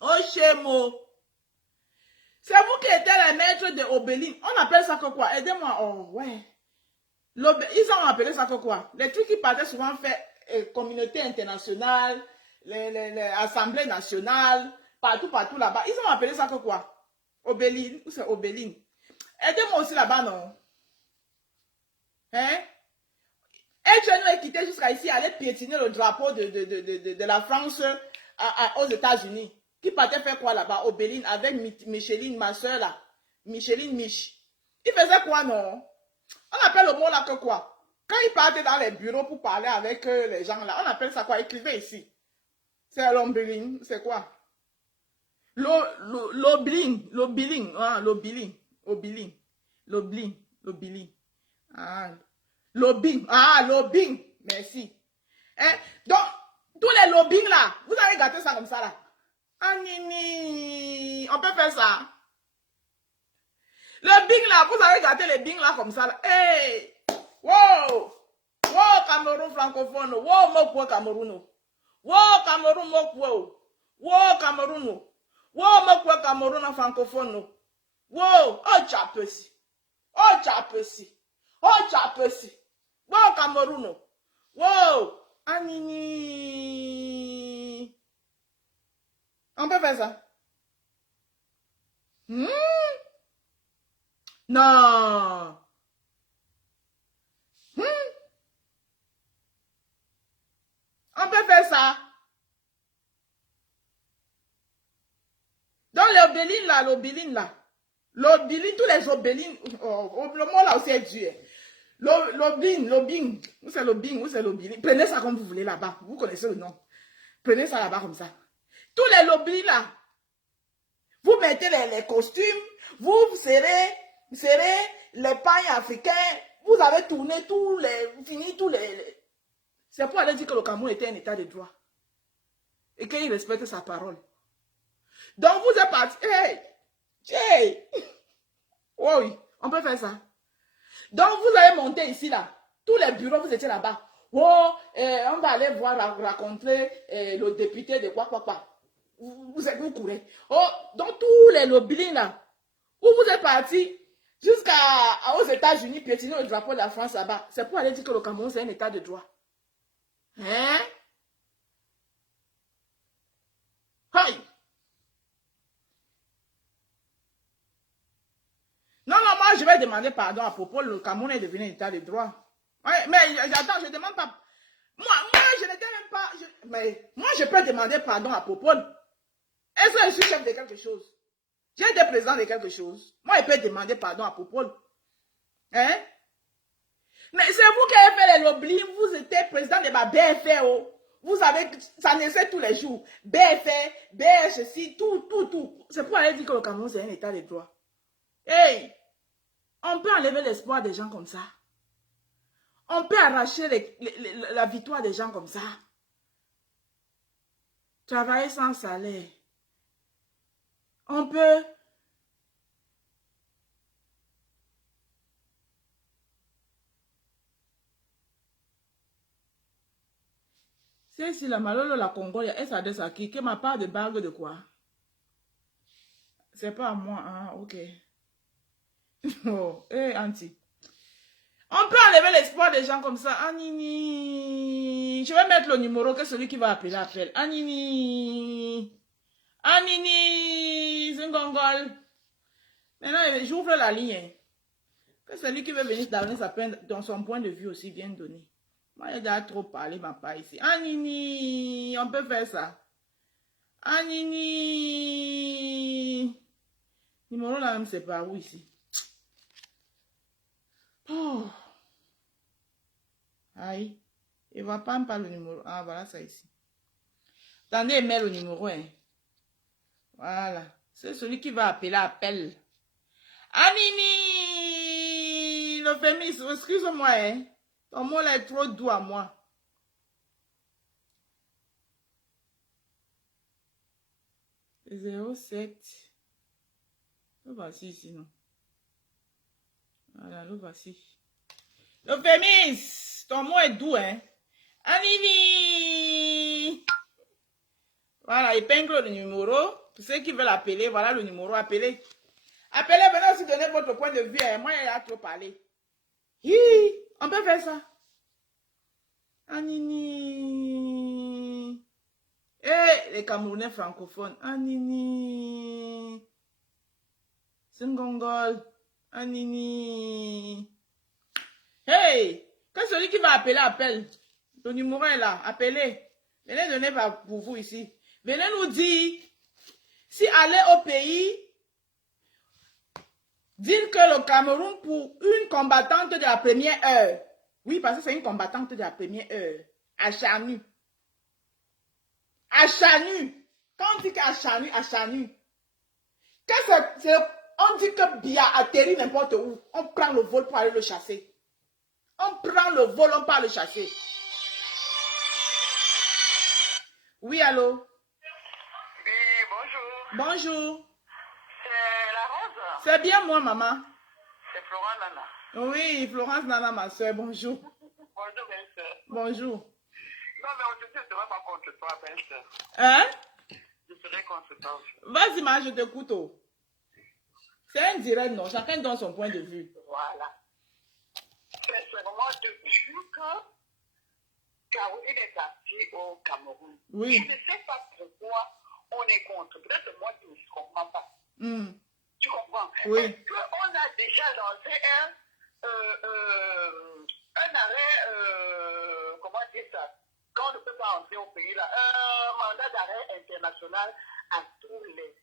Au chémo. C'est vous qui êtes les maîtres de Obeline. On appelle ça que quoi? Aidez-moi. Oh, ouais. Ils ont appelé ça que quoi? Les trucs qui partaient souvent faire communauté internationale, les assemblées nationales, partout là-bas. Ils ont appelé ça que quoi? Obeline. Ou c'est Obeline? Aidez-moi aussi là-bas, non? Hein? Et tu nous quitté jusqu'à ici, aller piétiner le drapeau de la France aux États-Unis. Qui partait faire quoi là-bas? Obeline avec Micheline, ma soeur là. Micheline Mich. Il faisait quoi, non? On appelle le mot là que quoi? Quand il partait dans les bureaux pour parler avec les gens là, on appelle ça quoi? Écrivez ici. C'est l'ombeline. C'est quoi? L'obeline. Ah, l'obeline. L'obeline. Ah. Lobbying. Ah, lobbying. Merci. Hein? Donc, tous les lobbying là, vous avez gâté ça comme ça là. Ah, nini. On peut faire ça. Le bing là, vous avez gâté les bing là comme ça là. Hey! Wow! Wow, Cameroun francophone. Wow, mokwe Cameroun. Wow, Cameroun mokwe. Wow, Cameroun. Wow, mokwe Cameroun francophone. Wow, oh, chapesi. Oh, chapesi. Oh, chapesi. Wow, Cameroun. Wow. Anini. On peut faire ça. Non. On peut faire ça. Donc, l'obéline là, l'obéline, tous les obélines. Oh, le mot là aussi est dur. Lobbying, où c'est lobbying. Prenez ça comme vous voulez là-bas. Vous connaissez le nom. Prenez ça là-bas comme ça. Tous les lobbies là, vous mettez les costumes, vous serrez les pailles africains, vous avez tourné fini tous les... C'est pour aller dire que le Cameroun était un état de droit. Et qu'il respecte sa parole. Donc vous êtes parti. Hey! Oui, on peut faire ça. Donc, vous avez monté ici, là. Tous les bureaux, vous étiez là-bas. Oh, on va aller voir, rencontrer le député de quoi. Vous courez. Oh, donc, tous les lobbies, là, où vous êtes partis jusqu'aux États-Unis, piétiner le drapeau de la France là-bas. C'est pour aller dire que le Cameroun, c'est un état de droit. Hein? Hey! Non, moi, je vais demander pardon à propos. Le Cameroun est devenu un état de droit. Ouais, mais attends, je ne demande pas. Moi, je n'étais même pas... mais moi, je peux demander pardon à propos. Est-ce que je suis chef de quelque chose? J'ai été président de quelque chose. Moi, je peux demander pardon à propos. Hein? Mais c'est vous qui avez fait les lobbies. Vous étiez président de ma BFR. Vous savez, ça naissait tous les jours. BFR, BHC, tout. C'est pour aller dire que le Cameroun, c'est un état de droit. Hey, on peut enlever l'espoir des gens comme ça. On peut arracher la victoire des gens comme ça. Travailler sans salaire. On peut... C'est ici la malolo la Congo, elle s'adresse à qui? Que ma part de bague de quoi? C'est pas à moi, hein, ok. Oh, Auntie. On peut enlever l'espoir des gens comme ça. Anini. Je vais mettre le numéro que celui qui va appeler appelle. Anini. Zingongol. Maintenant, j'ouvre la ligne. Que celui qui veut venir donner dans son point de vue aussi vienne donner. Moi, il a déjà trop parlé, ma part ici. Ah, Nini, on peut faire ça. Ah, Nini. Numéro là, même, c'est par où ici? Oh. Aïe. Il ne va pas me parler le numéro. Ah, voilà ça ici. Attendez, il met le numéro. Hein. Voilà. C'est celui qui va appeler, appelle. Ah, Nini. Le féminisme, excuse-moi. Hein. Ton mot là est trop doux à moi. « 07. Le voici ici, non? Voilà, le voici. Le féminisme, ton mot est doux, hein? Anini! Voilà, épingle le numéro. Pour ceux qui veulent appeler, voilà le numéro, appelez. Appelez, venez aussi donner votre point de vue. Hein. Moi, il a trop parlé. Hi, on peut faire ça. Anini! Eh, les Camerounais francophones. Anini! Singongol. Anini! Hey! Quand celui qui va appeler, appelle. Le numéro est là. Appelez. Venez donner pour vous ici. Venez nous dire si aller au pays, dire que le Cameroun pour une combattante de la première heure. Oui, parce que c'est une combattante de la première heure. Acharnue. Acharnue. Quand on dit qu'acharnue, acharnue. On dit que Bia atterrit n'importe où. On prend le vol pour aller le chasser. On prend le vol, on part le chasser. Oui, allô? Oui, bonjour. Bonjour. C'est la Rose? C'est bien moi, maman. C'est Florent Nana. Oui, Florence Nana, ma soeur, bonjour. Bonjour, belle-sœur. Bonjour. Non, mais aujourd'hui, je ne serai pas contre toi, belle-sœur. Hein? Je serai contre toi aussi. Vas-y, ma, je t'écoute. C'est un direct, non? Chacun donne son point de vue. Voilà. Sincèrement, depuis que Caroline est partie au Cameroun, Oui. je ne sais pas pourquoi on est contre. Peut-être moi, tu ne comprends pas. Tu comprends? Oui. Parce qu'on a déjà lancé un arrêt, comment dire ça? Quand on ne peut pas entrer au pays, là, un mandat d'arrêt international à tous les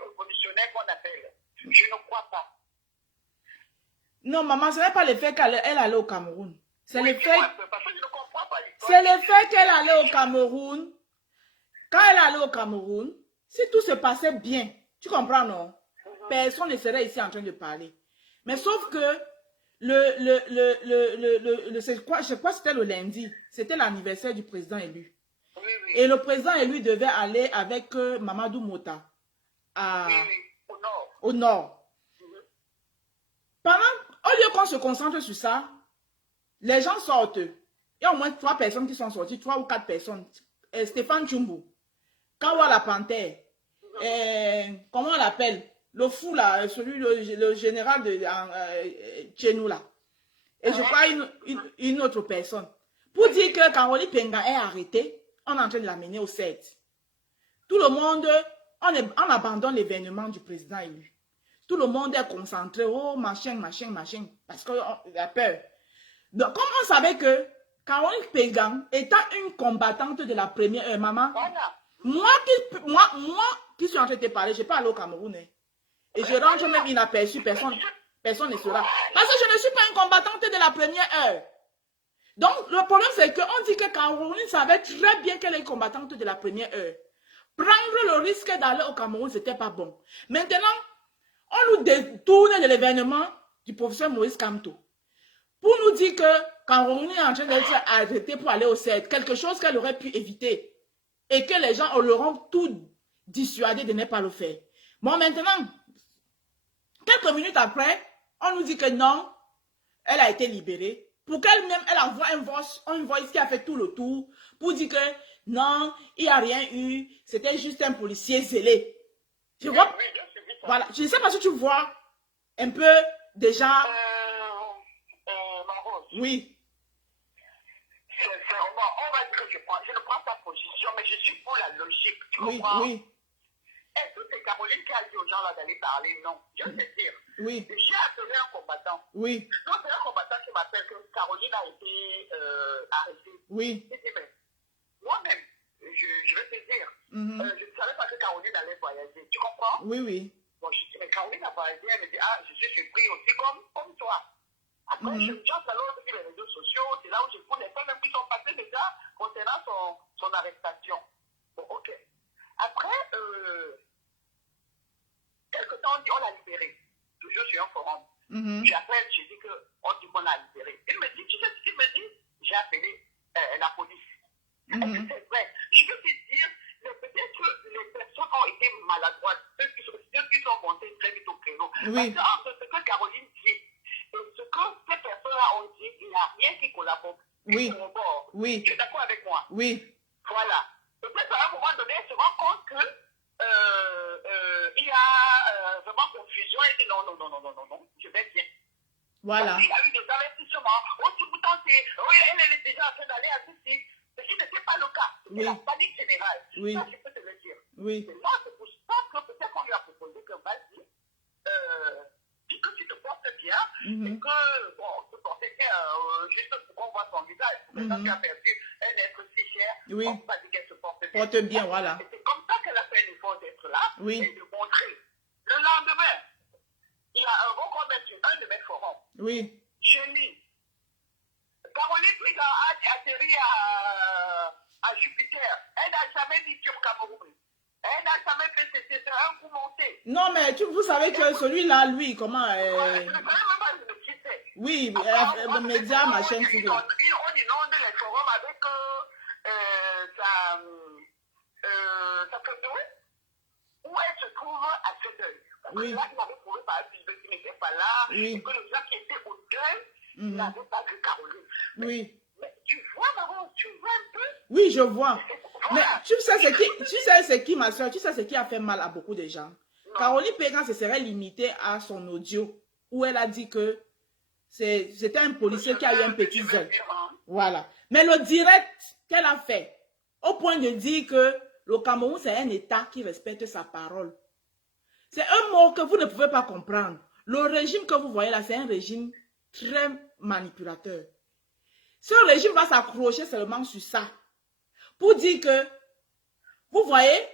révolutionnaires qu'on appelle. Je ne crois pas. Non, maman, ce n'est pas le fait qu'elle allait au Cameroun. C'est Oui, le fait... parce que je ne comprends pas l'histoire. C'est le fait qu'elle allait au Cameroun. Quand elle allait au Cameroun, si tout se passait bien, tu comprends, non? Personne ne serait ici en train de parler. Mais sauf que c'est quoi, je sais pas, c'était le lundi. C'était l'anniversaire du président élu. Oui, oui. Et le président élu devait aller avec Mamadou Mota au nord. Pendant, au lieu qu'on se concentre sur ça, les gens sortent. Il y a au moins 3 personnes qui sont sorties, 3 ou 4 personnes. Stéphane Tchumbu, Kawa la Panthère, comment on l'appelle? Le fou là, le général de chez nous là. Et je crois une autre personne. Pour dire que Caroline Penga est arrêtée, on est en train de l'amener au 7. Tout le monde, on abandonne l'événement du président élu. Tout le monde est concentré, oh machin, machin, machin, parce qu'il a peur. Donc, comme on savait que Caroline Penga étant une combattante de la première heure, maman, Voilà. moi qui suis en train de te parler, je parle au Cameroun. Et je rentre même inaperçu, personne ne sera. Parce que je ne suis pas une combattante de la première heure. Donc, le problème, c'est qu'on dit que Caroline savait très bien qu'elle est combattante de la première heure. Prendre le risque d'aller au Cameroun, ce n'était pas bon. Maintenant, on nous détourne de l'événement du professeur Moïse Kamto pour nous dire que Caroline est en train d'être arrêtée pour aller au CED, quelque chose qu'elle aurait pu éviter et que les gens l'auront tout dissuadé de ne pas le faire. Bon, maintenant, quelques minutes après, on nous dit que non, elle a été libérée. Pour qu'elle-même, elle envoie un voice qui a fait tout le tour pour dire que non, il n'y a rien eu, c'était juste un policier zélé. Tu vois? Voilà, je ne sais pas si tu vois un peu déjà. Ma Rose. Oui. Sincèrement, on va dire que je ne prends pas position, mais je suis pour la logique. Tu comprends? Oui. est-ce que c'est Caroline qui a dit aux gens là d'aller parler? Non. Je vais dire. Oui. J'ai appelé un combattant. Oui. Donc, c'est un combattant qui m'appelle que Caroline a été arrêtée. Oui. Je dis, mais moi-même, je vais te dire, je ne savais pas que Caroline allait voyager. Tu comprends? Oui, oui. Bon, je dis, mais Caroline a voyagé. Elle me dit, ah, je suis surpris aussi comme toi. Après, je me dis, alors sur les réseaux sociaux, c'est là où je prends les faits même qui sont passés déjà concernant son arrestation. Bon, ok. Après, quelque temps, on dit, on l'a libéré. Toujours sur un forum. J'appelle, je dis qu'on dit qu'on l'a libéré. Il me dit, tu sais ce qu'il me dit? J'ai appelé la police. Est-ce que c'est vrai? Je veux te dire, peut-être que les personnes ont été maladroites, ceux qui sont montés très vite au créneau. Oui. Parce que entre ce que Caroline dit et ce que ces personnes-là ont dit, il n'y a rien qui collabore. Oui. Oui. Tu es d'accord avec moi? Oui. Voilà. Peut-être à un moment donné, elle se rend compte que il y a vraiment confusion. Elle dit non, je vais bien. Voilà. Parce qu'il y a eu des investissements. Aussi, vous tentez. Oui, elle est déjà en train d'aller à ceci. Ce qui n'était pas le cas. C'était la panique générale. Oui. Ça, je peux te le dire. Oui. Et là, c'est pour ça que peut-être qu'on lui a proposé que vas-y, dis que tu te portes bien, et que, bon, te porter bien, juste pour qu'on voit son visage. Pour que quand tu as perdu un être si cher, on ne peut pas dire qu'elle se porte bien. Porte bien, voilà. Et c'est comme ça qu'elle a fait l'effort d'être là et de montrer. Le lendemain, il y a un un de mes forums. Oui. Je lis. Caroline Prigent a atterri à Jupiter. Elle n'a jamais dit sur Cameroun. Elle n'a jamais fait ceci, c'est un coup monté. Non, mais vous savez que celui-là, lui, comment... Je ne sais même pas qui c'est. Oui, le média, machin, tout là. On inonde les forums avec sa photo où elle se trouve à ce deuil. Parce que là, il avait trouvé par exemple qu'il n'était pas là, et que les gens qui étaient au deuil n'avaient pas vu Caroline. Oui. Mais tu vois, Maman, tu vois un peu? Oui, je vois. Mais tu sais ce qui, ma soeur, tu sais ce qui a fait mal à beaucoup de gens. Non. Caroline Pégan se serait limitée à son audio où elle a dit que c'était un policier qui a eu un petit zèle. Voilà. Mais le direct qu'elle a fait, au point de dire que le Cameroun, c'est un État qui respecte sa parole. C'est un mot que vous ne pouvez pas comprendre. Le régime que vous voyez là, c'est un régime très manipulateur. Ce régime va s'accrocher seulement sur ça. Pour dire que, vous voyez,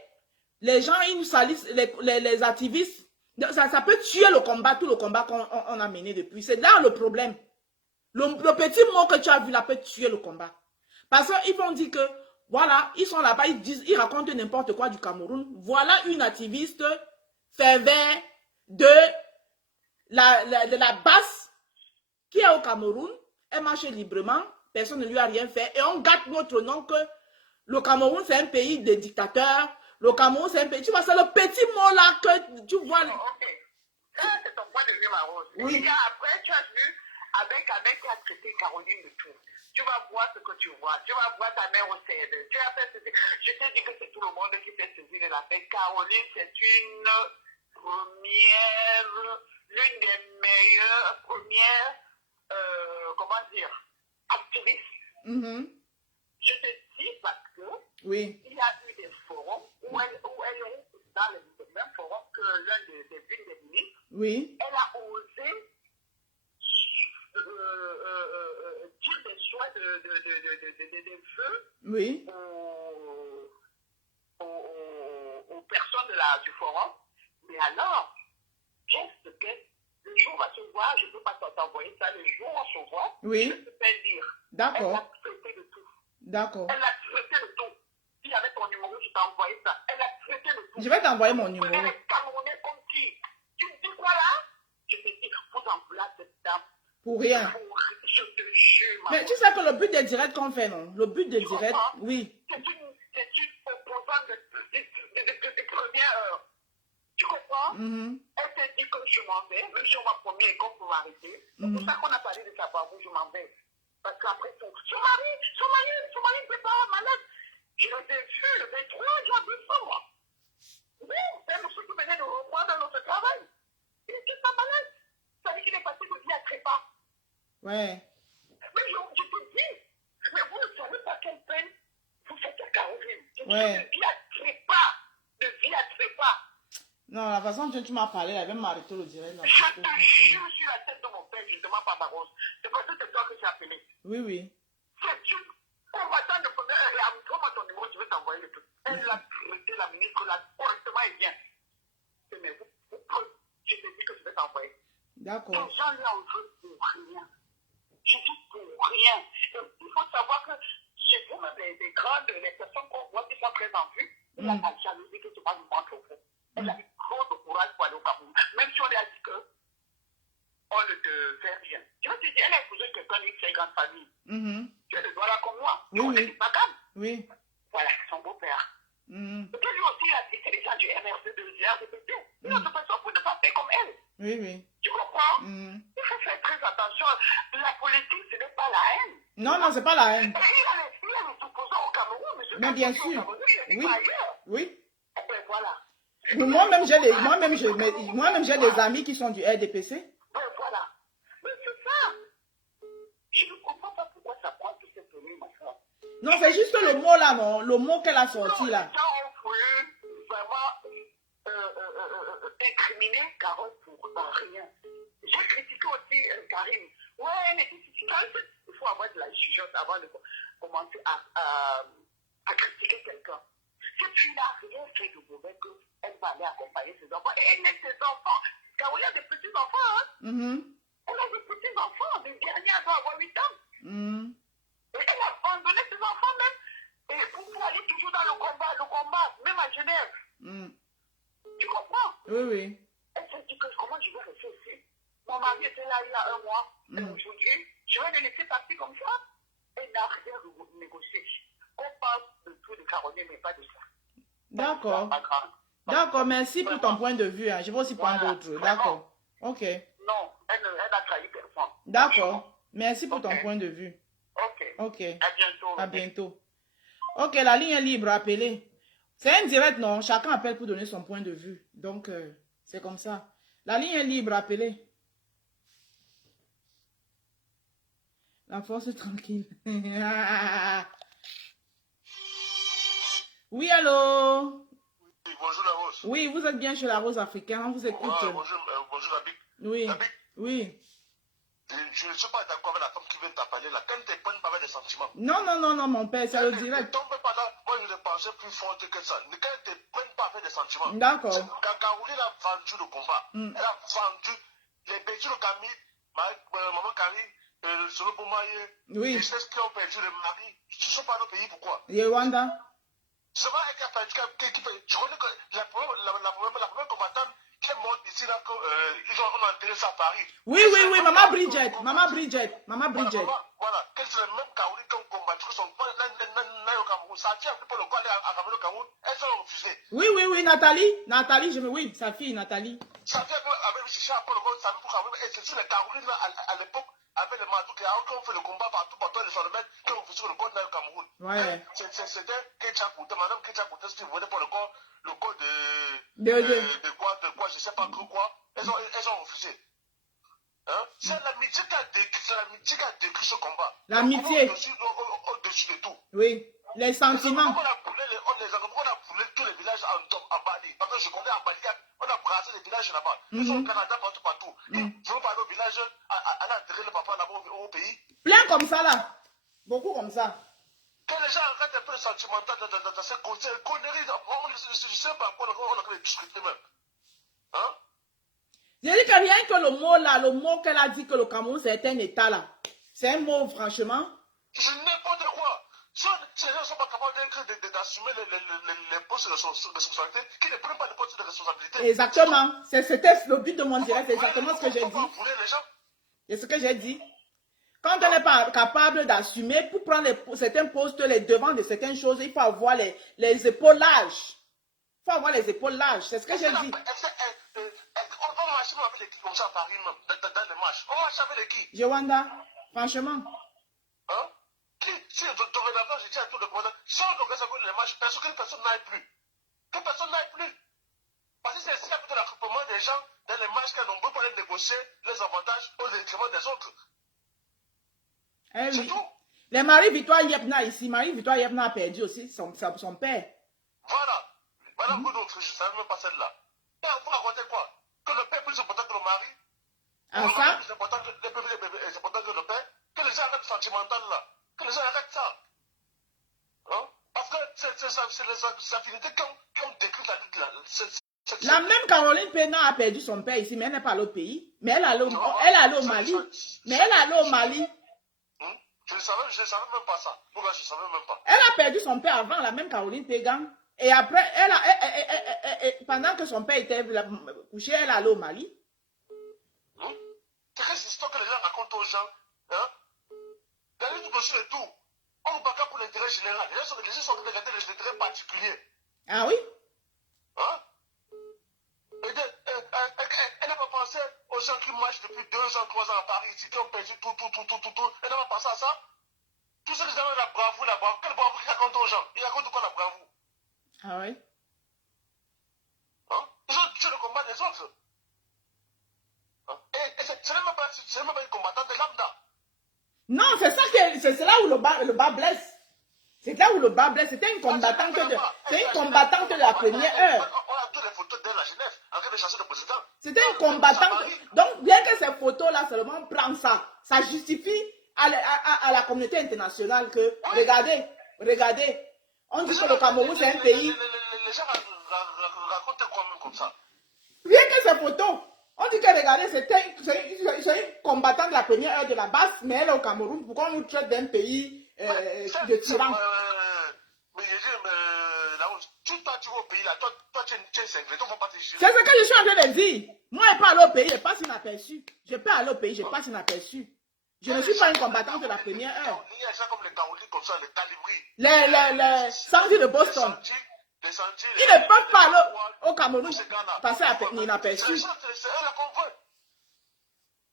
les gens, ils nous salissent, les activistes, ça peut tuer le combat, tout le combat qu'on a mené depuis. C'est là le problème. Le petit mot que tu as vu là peut tuer le combat. Parce qu'ils vont dire que, voilà, ils sont là-bas, ils racontent n'importe quoi du Cameroun. Voilà une activiste fervente de la base qui est au Cameroun. Elle marche librement, personne ne lui a rien fait. Et on gâte notre nom que le Cameroun, c'est un pays de dictateurs. Le Cameroun, c'est un pays... Tu vois, c'est le petit mot là que tu vois... Ok. Ça, c'est ton point de vue, Marose. Oui. Et après, tu as vu, avec qui a traité Caroline de tout. Tu vas voir ce que tu vois. Tu vas voir ta mère au CED. Tu as fait ceci. Je t'ai dit que c'est tout le monde qui fait ceci de la fête. Caroline, c'est une première, l'une des meilleures premières, comment dire, activistes. Je te dis parce que il y a eu des forums où elle est dans le même forum que l'un des ministres. Oui. Elle a osé dire des choix de feu aux personnes du forum. Mais alors, qu'est-ce que le jour va se voir, je ne peux pas t'envoyer ça, le jour on se voit, je peux te dire. D'accord. Elle a traité de tout. D'accord. Elle a traité de tout. Si j'avais ton numéro, je t'ai envoyé ça. Elle a traité de tout. Je vais t'envoyer mon numéro. Vous les Camerounais comme qui? Tu me dis quoi là? Je te dis, vous envoyez cette dame. Pour rien. Je te jure, mais tu sais que le but des directs qu'on fait, non? Le but des directs, oui. C'est une opposante de première heure. Tu comprends? Elle s'est dit que je m'en vais, même si on m'a promis et qu'on peut m'arrêter. C'est pour ça qu'on a parlé de sa bavou, je m'en vais. Parce qu'après, son mari ne peut pas malade. Je l'ai vu le 23 décembre. Oui, c'est un monsieur qui venait de reprendre notre travail. Il était pas malade. Ça veut dire qu'il est passé de vie à trépas. Ouais. Mais je te dis, mais vous ne savez pas quelle peine vous faites à Caroline. Ouais. De vie à trépas. De vie à trépas. Non, la façon dont tu m'as parlé, elle va m'arrêter le direct. Là, Je te jure sur la tête de mon père, je ne demande pas ma rose. C'est parce que c'est toi que j'ai appelé. Oui, oui. C'est une combattante de première. Envoie-moi ton numéro, je vais t'envoyer le truc. Elle l'a traité, la ministre, là, correctement et bien. Mais vous, je te dis que je vais t'envoyer. D'accord. Les gens là, on veut pour rien. Je dis pour rien. Et il faut savoir que chez vous, même les grandes, les personnes qu'on voit qui sont très en vue, il y a la jalousie qui se passe du ventre au fond. Elle a eu trop de courage pour aller au Cameroun. Même si on lui a dit que on ne te fait rien. Je veux te dire, elle a épousé quelqu'un d'une très grande famille. Tu as des doigts là comme moi. Oui, oui. Oui. Voilà, son beau-père. Et puis lui aussi, il a dit que les gens du MRC, du RDPT, il a personne pour ne pas faire comme elle. Oui, oui. Tu comprends? Il faut faire très attention. La politique, ce n'est pas la haine. Non, non, c'est pas la haine. Il y a les opposants au Cameroun, monsieur. Mais bien sûr. Cameroun, il Oui. pas ailleurs. Oui. Et bien voilà. Moi-même, j'ai des amis qui sont du RDPC. Ben voilà. Mais c'est ça. Je ne comprends pas pourquoi ça prend tout cette nuit, ma soeur. Non, c'est juste le mot là, non. Le mot qu'elle a sorti là. Les gens ont voulu vraiment incriminer Carole pour rien. J'ai critiqué aussi Karim. Ouais, mais il faut avoir de la jugeote avant de commencer à critiquer quelqu'un. Cette fille-là n'a rien fait de mauvais qu'elle va aller accompagner ses enfants. Et elle aime ses enfants. Car il y a des petits-enfants, hein. Elle a des petits-enfants. Le dernier doit avoir 8 ans. Et elle a abandonné ses enfants même. Et pour aller toujours dans le combat, même à Genève. Tu comprends? Oui, oui. Elle s'est dit que comment je vais rester ici? Mon mari était là il y a 1 mois. Et aujourd'hui, je vais le laisser partir comme ça. Elle n'a rien négocié. On parle de tout de Caroline, mais pas de ça. D'accord. D'accord, merci pour ton point de vue. Hein. Je vais aussi prendre d'autres. D'accord. Ok. Non, elle n'a trahi personne. D'accord. Merci pour ton point de vue. Ok. À bientôt. À bientôt. Ok, la ligne est libre, appelez. C'est un direct, non? Chacun appelle pour donner son point de vue. Donc, c'est comme ça. La ligne est libre, appelez. La force est tranquille. Oui, allô? Oui, bonjour la Rose. Oui, vous êtes bien chez la Rose africaine, on vous écoute. Bonjour Abik. Oui. Abik. Oui. Je ne suis pas d'accord avec la femme qui vient t'appeler là. Quand tu ne prends pas avec des sentiments. Non, mon père, c'est le direct. Ne tombe pas là. Moi, je ne pensais plus forte que ça. Quand tu ne prends pas avec des sentiments. D'accord. Quand Caroline a vendu le combat, elle a vendu les petits de Camille, maman Camille, Solo Poumaye, les ceux qui ont perdu le mari. Ce ne sont pas nos pays, pourquoi? Rwanda. C'est vrai qu'elle a perdu. Je connais que la première combattante qui est morte ici, là, ils ont enterré ça à Paris. Oui, maman Bridget. Voilà, quel c'est le même Cameroun qui ont combattu son père au Cameroun. Ça a dit un peu pour le quoi aller à Cameroun, elles ont refusé. Oui, Nathalie, oui, sa fille, Nathalie. Sa fille avait cherché à pour le quoi, ça pour Cameroun, et c'est sur les Cameroun là, à l'époque, avec les Madou qui ont fait le combat partout, les soldats qui ont refusé le code au Cameroun. Ouais. C'était Ketchakouté, madame Ketchakouté, ce qui venait pour le code de quoi, je ne sais pas trop quoi, elles ont refusé. Hein? C'est l'amitié qui a décrit ce combat. L'amitié. Au-dessus de tout. Oui, les sentiments. On a brûlé tous les villages en Bali. Parce que je connais en Bali, on a brassé les villages là-bas. Ils sont au Canada, partout. Ils vont pas aller au village, aller enterrer le papa là-bas au pays. Plein comme ça là. Beaucoup comme ça. Que les gens arrêtent un peu le sentimental dans ces conneries. Je ne sais pas quoi on a discuté même. Hein? Je dis que rien que le mot qu'elle a dit que le Cameroun c'est un état là. C'est un mot franchement. Je n'importe quoi. Si les gens ne sont pas capables d'assumer les postes de responsabilité, qui ne prennent pas les postes de responsabilité. Exactement. C'était le but de mon direct, c'est exactement ce que j'ai dit. C'est ce que j'ai dit. Quand on n'est pas capable d'assumer, pour prendre certains postes, les devants de certaines choses, il faut avoir les épaulages. Il faut avoir les épaulages. C'est ce que j'ai dit. On marche avec les qui comme ça à Paris, dans les marches. On marche avec les qui? Rwanda, franchement. Hein? Si dorénavant, je dis à tout le monde, sans l'organisation de les marches, personne n'aille plus. Que personne n'aille plus. Parce que c'est ici avec l'accroupement des gens dans les marches qu'on peut pas négocier les avantages au détriment des autres. Eh oui. C'est tout. Les Marie-Victoire Yepna ici, Marie-Victoire Yepna a perdu aussi son père. Voilà. Voilà, je ne savais même pas celle-là. Et vous racontez quoi? Que le père est plus important que le mari? Ah, ça? C'est important que le père. Que les gens arrêtent sentimental là. Que les gens arrêtent ça. Hein? Parce que c'est les affinités qui ont décrit la vie de la même Caroline Pena a perdu son père ici, mais elle n'est pas allée au pays. Mais elle est allée au Mali. Mais elle est allée au Mali. Je ne savais même pas ça. Moi, je ne savais même pas. Elle a perdu son père avant, la même Caroline Pégan. Et après, pendant que son père était couché, elle est allée au Mali. C'est quelle histoire que les gens racontent aux gens? Hein? Dans les dossiers et tout, on ne parle pas pour l'intérêt général. Les gens sont en train de regarder les intérêts particuliers. Ah oui? Hein? Elle n'a pas pensé aux gens qui marchent depuis 2 ans, 3 ans à Paris, ici, qui ont perdu tout. Elle n'a pas pensé à ça. Tous ceux qui ont la bravoure, quelle bravoure qu'ils racontent aux gens? Ils racontent quoi la bravoure? Ah oui? Hein? Ils ont tué le combat des autres. Hein? Et ce n'est même pas une combattante de lambda. Non, c'est là où le bas blesse. C'est là où le bas blesse. C'était une combattante de la première heure. On a toutes les photos d'elle à Genève, en train de chasser le président. C'était une combattante. Donc, bien que ces photos-là, seulement prend ça, ça justifie à la communauté internationale que, regardez, on dit que le Cameroun, c'est un pays. Les gens racontent quoi même comme ça? Rien que ces photos, on dit que, regardez, c'est une combattante de la première heure de la base, mais elle est au Cameroun. Pourquoi on nous traite d'un pays de tyran? Mais là-haut, tu vas au pays là, toi tu es cinglé, toi, faut pas te juger. C'est ce que je suis en train de dire. Moi, je ne peux aller au pays, je passe inaperçu. Je peux aller au pays, je passe inaperçu. Je ne suis pas une combattante de la première heure. Il y a ça comme les Carolis, comme ça, les Talibris. Les sentiers de Boston. Ils ne peuvent pas aller au Cameroun, passer inaperçu. C'est eux là qu'on veut.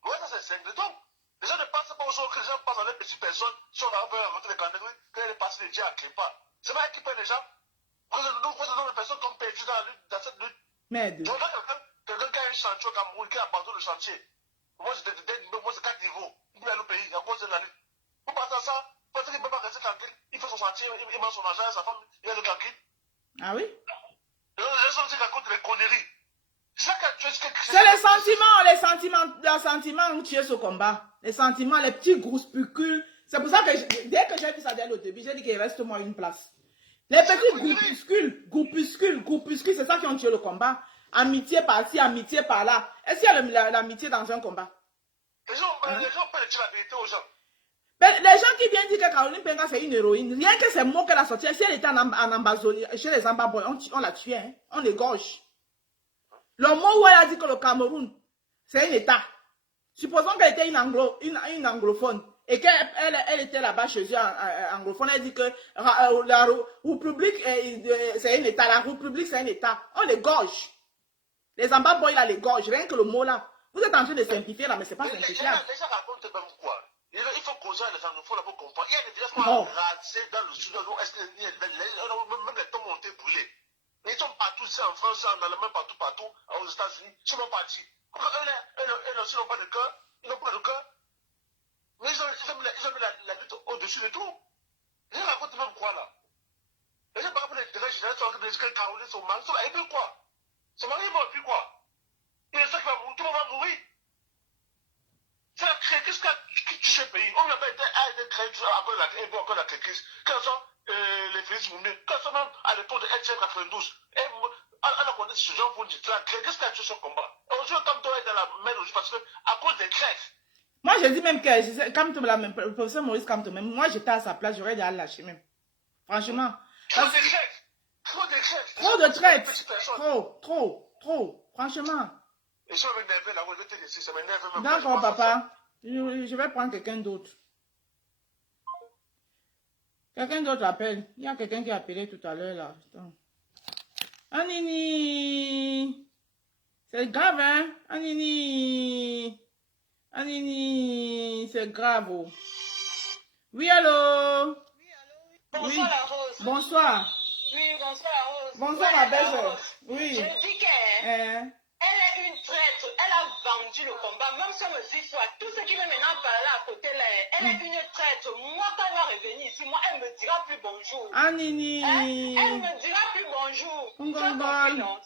Ouais, ça c'est cinglé. Donc, les gens ne pensent pas aux autres, les gens passent dans les petites personnes, si on a envie de rentrer les catégories, quand ils passent les dieux à Clépa. C'est pas qui paye les gens. Nous faisons des personnes qui ont perdu dans cette lutte. Merde. Tu vois quelqu'un qui a un chantier au Cameroun, qui a abandonné le chantier. Moi, c'est 4 niveaux. Il est au pays, à cause de la lutte. Vous passez à ça, parce qu'il ne peut pas rester tranquille. Il fait son chantier, il mange son argent, sa femme, il est tranquille. Ah oui? Les gens qui racontent des conneries. C'est les sentiments ont tué ce combat. Les sentiments, les petits groupuscules. C'est pour ça que dès que j'ai vu ça dès au début, j'ai dit qu'il reste moi une place. Les petits groupuscules, c'est ça qui ont tué le combat. Amitié par-ci, amitié par-là. Est-ce qu'il y a l'amitié dans un combat? Les gens peuvent dire la vérité aux gens. Mais les gens qui viennent dire que Caroline Penga c'est une héroïne, rien que ces mots qu'elle a sortis, si elle était en Ambazonie, chez les Ambaboy, on la tuait, hein? On l'égorge. Le mot où elle a dit que le Cameroun, c'est un État. Supposons qu'elle était une anglophone et qu'elle était là-bas chez eux anglophone, elle dit que la République, c'est un État. La République, c'est un État. On l'égorge. Les Ambaboy, là, l'égorge. Rien que le mot là. Vous êtes en train de simplifier là, mais c'est pas simplifiable. Les gens racontent même quoi? Il faut causer les anglophones là pour comprendre. Il y a des gens qui ont raté dans le sud, même les tombes ont été brûlés. Ils sont partout, c'est en France, en Allemagne, partout, aux États-Unis, ils sont partis. Eux aussi n'ont pas de cœur, ils n'ont pas de cœur. Mais ils ont mis la lutte au-dessus de tout. Les gens racontent même quoi là? Les gens, par exemple, les intérêts généraux sont en train de dire que Caroline, son mari, et puis quoi? Son mari est mort, puis quoi? Il est sûr qu'il va mourir, tout le monde va mourir. C'est la crise qui tue ce pays. On n'a pas été créé encore la crise. Quels sont les Félix Mounier? Quels sont même à l'époque de LCM 92? Et on a connu ce genre pour dire la crise. Qu'est-ce qui a tué ce combat? Aujourd'hui, comme toi est dans la mer aujourd'hui, parce que à cause des crèves. Moi, je dis même que, comme le professeur Maurice Kamto, même moi, j'étais à sa place, j'aurais déjà lâché même. Franchement. Trop de crèves. Trop de crèves. Trop de traites. Trop. Franchement. Et si on m'énerve là, je vais te laisser, ça m'énerve même. D'accord, papa. Je vais prendre quelqu'un d'autre. Quelqu'un d'autre appelle. Il y a quelqu'un qui a appelé tout à l'heure là. Attends. Anini. C'est grave, hein? Anini, c'est grave. Oh. Oui, allô? Bonsoir, la Rose. Bonsoir. Oui, bonsoir, la Rose. Bonsoir, ma belle-sœur. Oui. Je dis qu'elle elle est une traître. Elle a conduit le combat, même si on me dit soit tout ce qui veut maintenant parler à côté là, elle est une traître. Moi, quand elle va revenir ici, moi, elle me dira plus bonjour. Ah, Nini. Elle me dira plus bonjour.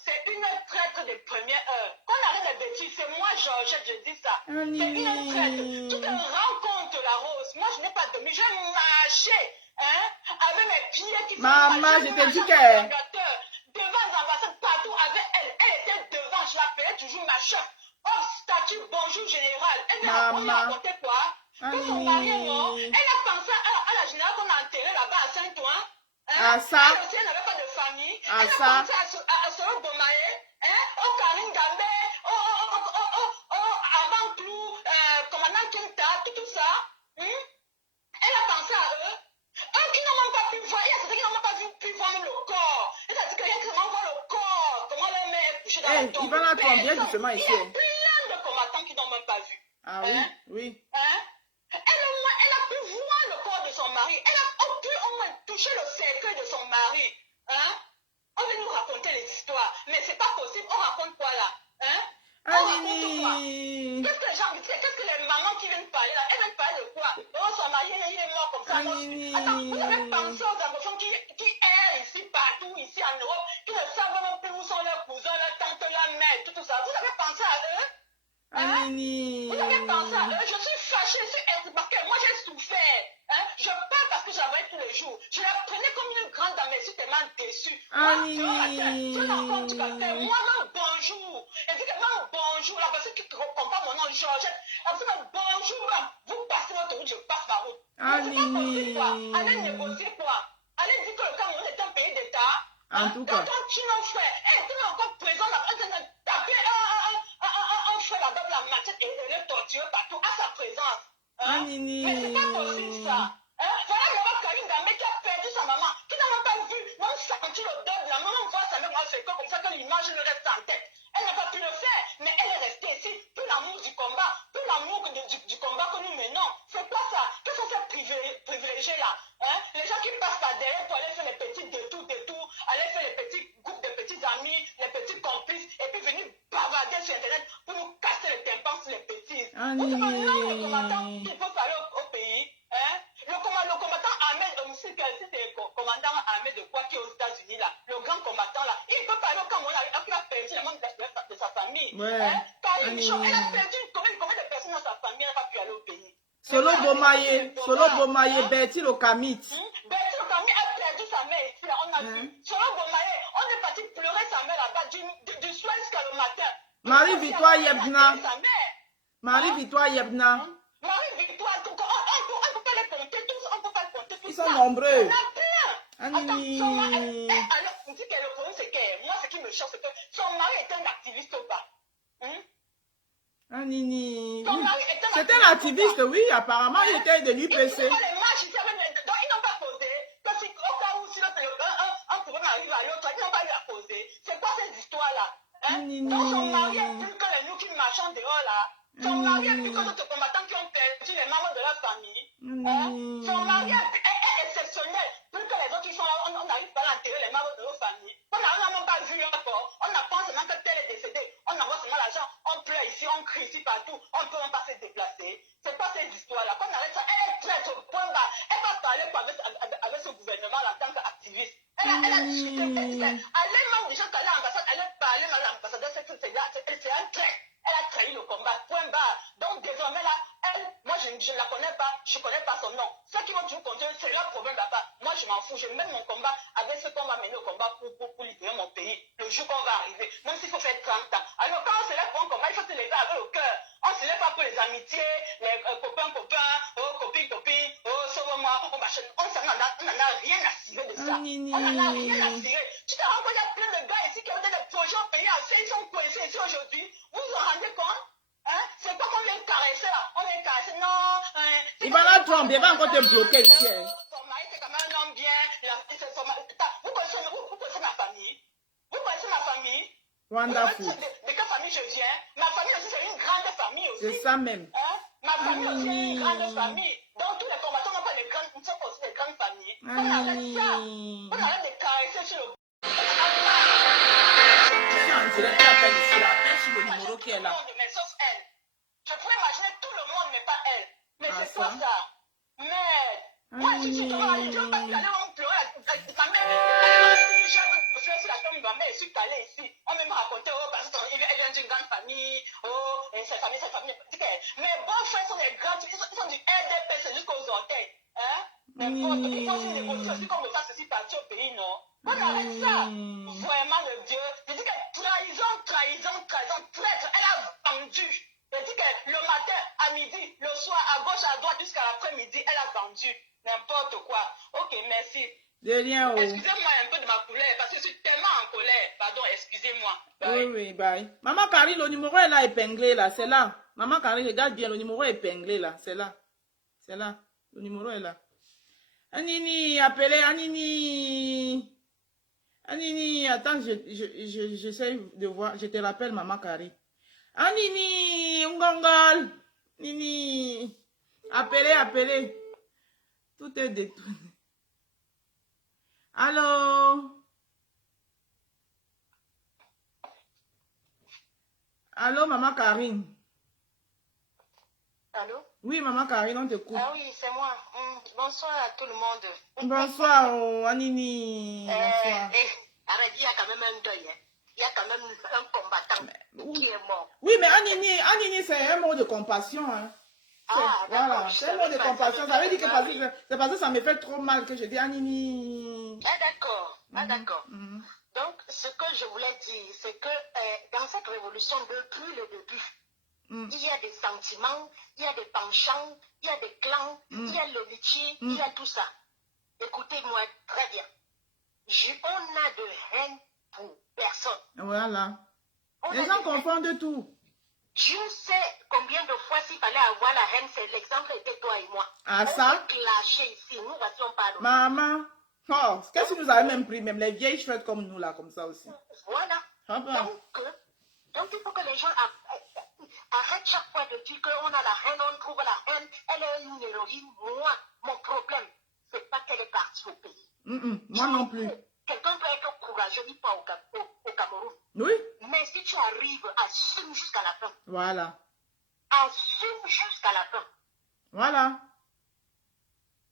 C'est une traître de première heure. Quand on arrête de bêtises, c'est moi, Georgette, je dis ça. C'est une traître. Tu te rends compte, la Rose. Moi, je n'ai pas dormi. J'ai marché avec mes pieds qui sont Maman, je te dis que... devant l'ambassade, partout avec elle. Elle était devant, je l'appelais toujours ma chef. Oh, statut, bonjour général. Elle m'a raconté quoi? Que son mari est mort. Elle a pensé à la générale qu'on a enterrée là-bas à Saint-Ouen. À ça. Elle aussi, elle n'avait pas de famille. À elle ça. a pensé à Soro Bomaye, au Karine Gambé, avant tout, commandant Kinta, tout ça. Elle a pensé à eux. Eux qui n'ont même pas pu voir, il y a certains qui n'ont même pas pu voir le corps. C'est-à-dire qu'il y a qui n'ont pas le corps, comment leur mère est couchée dans la tombe. Il va la tomber bien justement ici. Il y a plein de combattants qui n'ont même pas vu. Ah oui, oui. Elle a pu voir le corps de son mari. Elle a pu au moins toucher le cercueil de son mari. On veut nous raconter les histoires. Mais c'est pas possible. On raconte quoi là? On raconte quoi? Qu'est-ce que les gens, qu'est-ce que les mamans qui viennent parler là? Elles viennent parler de quoi? Oh, son mari, il est mort comme ça. Attends, vous avez pensé aux anglophones qui errent ici, partout, ici en Europe, qui ne savent même plus où sont leurs cousins, leurs tantes, leurs mères, tout ça. Vous avez pensé à eux? Vous avez pensé à eux? Je suis fâchée, je suis excitée parce que moi j'ai souffert. Je parle parce que j'avais tous les jours. Je la prenais comme une grande dame, mais je suis tellement déçue. Moi-même, bonjour. Et puis que même bonjour, la personne qui ne comprend pas mon nom, Georgette, elle dit bonjour, vous passez votre route, je passe ma route. C'est pas possible quoi. Allez négocier quoi. Allez dire que le Cameroun est un pays d'État. En tout cas. Quand on tue nos frères, elle est encore présent là, elle a tapé un frère là-bas, la machette et le torture partout à sa présence. Mais c'est pas possible ça. Voilà là-bas Karine Gambé qui a perdu sa maman, qui n'a même pas vu, même senti le deuil, la maman voit sa mère dans ce corps comme ça que l'image ne reste en tête. Elle n'a pas pu le faire, mais elle est restée ici. Tout l'amour du combat, tout l'amour du combat que nous menons. C'est quoi ça? Quels sont ces privilégiés là? Les gens qui passent par derrière pour aller faire les petits détours, aller faire les petits groupes de petits amis, les petits complices, et puis venir bavarder sur Internet pour nous casser les tympans sur les bêtises. Vous savez, le combattant qui peut parler au pays, le combattant Ahmed, c'est le commandant Ahmed de quoi qui est aux États-Unis là, le grand combattant là, il peut parler au Cameroun, il a perdu les membres de sa famille. Karine Michon, elle a perdu combien de personnes dans sa famille, elle n'a pas pu aller au pays. Solo Bomaye, Betty Lokamit. Betty Lokamit a perdu sa mère ici, on a vu. Solo Bomaye, on est parti pleurer sa mère là-bas du soir jusqu'à le matin. Marie-Victoire Yebna. Marie-Victoire Yebna. Marie-Victoire, on ne peut pas les compter tous, on ne peut pas les compter tous. Ils sont nombreux. On a plein. Attends, son mari, alors, on dit que le problème c'est que, moi ce qui me choque c'est que son mari est un activiste ou pas? Nini. C'est un activiste, oui, apparemment il était de l'UPC. Les marches ici, donc ils n'ont pas posé. Parce qu'au cas où si un problème arrive à l'autre, ils n'ont pas eu à poser. C'est quoi ces histoires-là? Donc son mari est plus que les nous qui marchons dehors là. Son mari est plus que d'autres combattants qui ont perdu les membres de leur famille. Son mari est exceptionnel. Plus que les autres qui sont là, on n'arrive pas à enterrer les membres de leur famille. On n'a même pas vu encore. On apprend seulement que tel est décédé. On envoie seulement l'argent. On pleure ici, on crie ici partout. On ne peut même pas se déplacer. C'est pas ces histoires-là. Quand on arrête ça, elle est traître au point bas. Elle va parler quoi avec ce gouvernement-là en tant qu'activiste. Elle a discuté. Elle même déjà qu'elle est à l'ambassade, elle est parlé à l'ambassadeur. C'est un trait. Elle a trahi le combat, point barre. Donc désormais là, elle, moi je ne la connais pas, je ne connais pas son nom. Ceux qui vont toujours compter, c'est leur problème là-bas. Moi je m'en fous, je mène mon combat avec ce qu'on va mener au combat pour libérer mon pays. Le jour qu'on va arriver, même s'il faut faire 30 ans. Alors quand on se lève pour un combat, il faut se lever avec le cœur. On ne se lève pas pour les amitiés, les copains, oh copines, oh sauve-moi, on n'en a rien à cirer de ça. On n'en a rien à cirer. Tu te rends compte, il y a plein de gars ici qui ont des projets au pays, ils sont coincés ici aujourd'hui. Vous vous en rendez compte? C'est pas qu'on vient caresser là. On vient caresser, non. Il va la tromper, il va encore te bloquer ici. Son mari, c'est quand même un homme bien. Vous connaissez ma famille? Vous connaissez ma famille? Wonderful. De quelle famille je viens? Ma famille aussi, c'est une grande famille aussi. C'est ça même. Ma famille aussi est une grande famille. Donc tous les combattants n'ont pas des grandes, ils sont aussi des grandes familles. On arrête ça. On arrête de caresser sur le... Je suis en direct, appelle ici, là. Appelle sur le numéro qui est là. pas c'est toi ça. ça. Mais, moi, je suis toujours allée, je veux pas y aller, on pleurait. Ma mère, je suis sur la tombe de ma mère, je suis allée ici. On m'a raconté, oh, parce qu'elle vient d'une grande famille, oh, et cette famille. Mes beaux-frères sont des grands, ils sont du RDP, c'est jusqu'aux orteils. Hein? N'importe, il faut aussi négocier aussi comme ça, ceci parti au pays, non? On arrête ça. Vraiment, le Dieu. Je dis que trahison, traître, elle a vendu. Je dis que le matin, à midi, le soir, à gauche, à droite, jusqu'à l'après-midi, elle a vendu. N'importe quoi. Ok, merci. De rien, oh. Excusez-moi un peu de ma colère, parce que je suis tellement en colère. Pardon, excusez-moi. Oui, oui, bye. Maman Carrie, le numéro est là épinglé, là. C'est là. Maman Carrie, regarde bien, le numéro est épinglé, là. C'est là. C'est là. Le numéro est là. Anini, appelez Anini. Anini, attends, j'essaie de voir. Je te rappelle, Maman Carrie. Anini, Ngongal. Nini. Appelez. Tout est détourné. Allô? Allô, Maman Karine? Allô? Oui, Maman Karine, on t'écoute. Ah oui, c'est moi. Bonsoir à tout le monde. Bonsoir, oh, Anini. Bonsoir. Arrête, il y a quand même un deuil. Hein. Il y a quand même un combattant qui est mort. Oui, mais Anini, c'est un mot de compassion. Hein. Ah, voilà, c'est un mot de compassion. Ça veut dire que c'est parce que ça me fait trop mal que je dis Anini. Ah, d'accord. D'accord. Donc, ce que je voulais dire, c'est que dans cette révolution, depuis le début, il y a des sentiments, il y a des penchants, il y a des clans, il y a le métier, il y a tout ça. Écoutez-moi très bien. On a de haine pour personne. Voilà. Les gens confondent tout. Dieu sait combien de fois s'il fallait avoir la haine, c'est l'exemple était toi et moi. Ah, ça? On s'est clashé ici, nous voici on parle. Maman, oh, qu'est-ce que vous avez même pris, même les vieilles chouettes comme nous là, comme ça aussi. Voilà. Ah, bah. Donc il faut que les gens arrêtent chaque fois de dire qu'on a la haine, on trouve la haine, elle est une héroïne. Moi, mon problème, c'est pas qu'elle est partie au pays. Moi non plus. Quelqu'un peut être courageux, il pas au Cameroun. Oui. Mais si tu arrives, assume jusqu'à la fin. Voilà. Assume jusqu'à la fin. Voilà.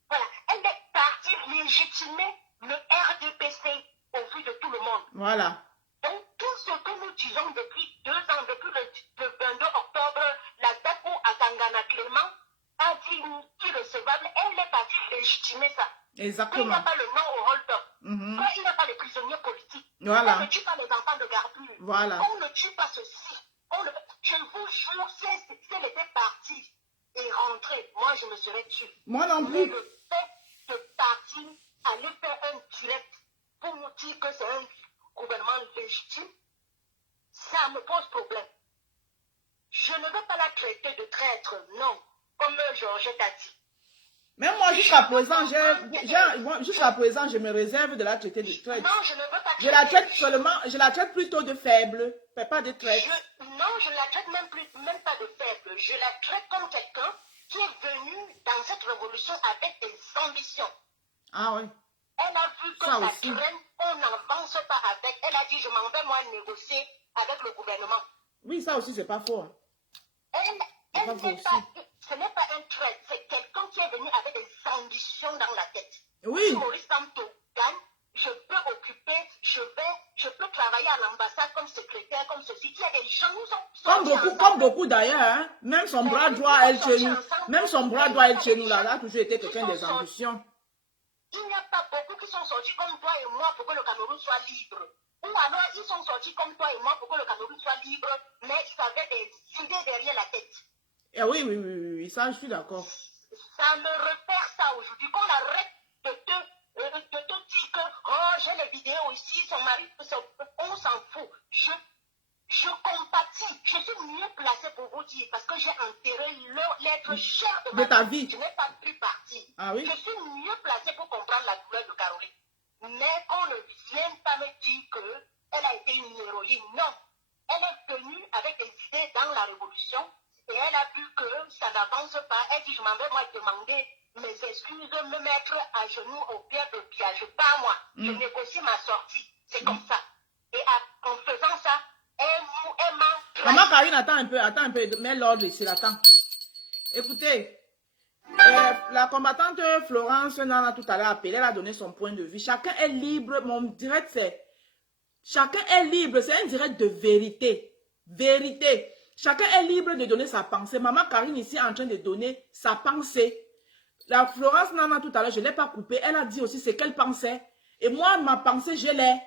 Voilà. Elle est partie légitimer le RDPC au vu de tout le monde. Voilà. Donc, tout ce que nous disons depuis 2 ans, depuis le 22 octobre, la date où Atangana Clément a dit irrecevable, elle est partie légitimer ça. Exactement. Il n'y a pas le nom au hold-up. Il n'y a pas de prisonniers politiques. Voilà. On ne tue pas les enfants de Garbure. Voilà. On ne tue pas ceci. Je vous jure, si elle était partie et rentrée, moi je me serais tué. Moi non Mais plus. le fait de partir, aller faire un direct pour nous dire que c'est un gouvernement légitime, ça me pose problème. Je ne veux pas la traiter de traître, non, comme Georgette a dit. Même moi, jusqu'à présent, je me réserve de la traiter de traite. Non, je ne veux pas Je la traite seulement, je la traite plutôt de faible, mais pas de traite. Non, je ne la traite même pas de faible. Je la traite comme quelqu'un qui est venu dans cette révolution avec des ambitions. Ah oui. Elle a vu que ça ça aussi. traîne, on n'avance pas avec. Elle a dit, je m'en vais moi négocier avec le gouvernement. Oui, ça aussi, c'est pas faux. Ce n'est pas un trait, c'est quelqu'un qui est venu avec des ambitions dans la tête. Oui. Si Maurice Kamto gagne, je peux occuper, je peux travailler à l'ambassade comme secrétaire, comme ceci. Il y a des gens qui comme beaucoup d'ailleurs, hein? Même son bras droit, elle chez nous. Même son bras droit, elle chez nous, là, a toujours été quelqu'un des ambitions. Il n'y a pas beaucoup qui sont sortis comme toi et moi pour que le Cameroun soit libre. Ou alors, ils sont sortis comme toi et moi pour que le Cameroun soit libre, mais ils avaient des idées derrière la tête. Eh oui, ça, je suis d'accord. Ça me repère ça aujourd'hui. Qu'on arrête de te dire que, oh, j'ai les vidéos ici, son mari, on s'en fout. Je compatis. Je suis mieux placée pour vous dire parce que j'ai enterré l'être cher de ta vie. Je n'ai pas pris parti. Ah oui? Je suis mieux placée pour comprendre la douleur de Caroline. Mais qu'on ne vienne pas me dire qu'elle a été une héroïne. Non. Elle est venue avec des idées dans la révolution et elle a vu que ça n'avance pas. Elle dit, je m'en vais moi demander mes excuses, me mettre à genoux au pied de piège. Pas moi. Je négocie ma sortie. C'est comme ça. Et en faisant ça, elle m'a... Maman Karine, attends un peu, mets l'ordre ici, attends. Écoutez, La combattante Florence Nana tout à l'heure appelé, elle a donné son point de vue. Chacun est libre. Mon direct, c'est... Chacun est libre. C'est un direct de vérité. Vérité. Chacun est libre de donner sa pensée. Maman Karine ici est en train de donner sa pensée. La Florence Nana tout à l'heure, je ne l'ai pas coupée. Elle a dit aussi ce qu'elle pensait. Et moi, ma pensée, je l'ai.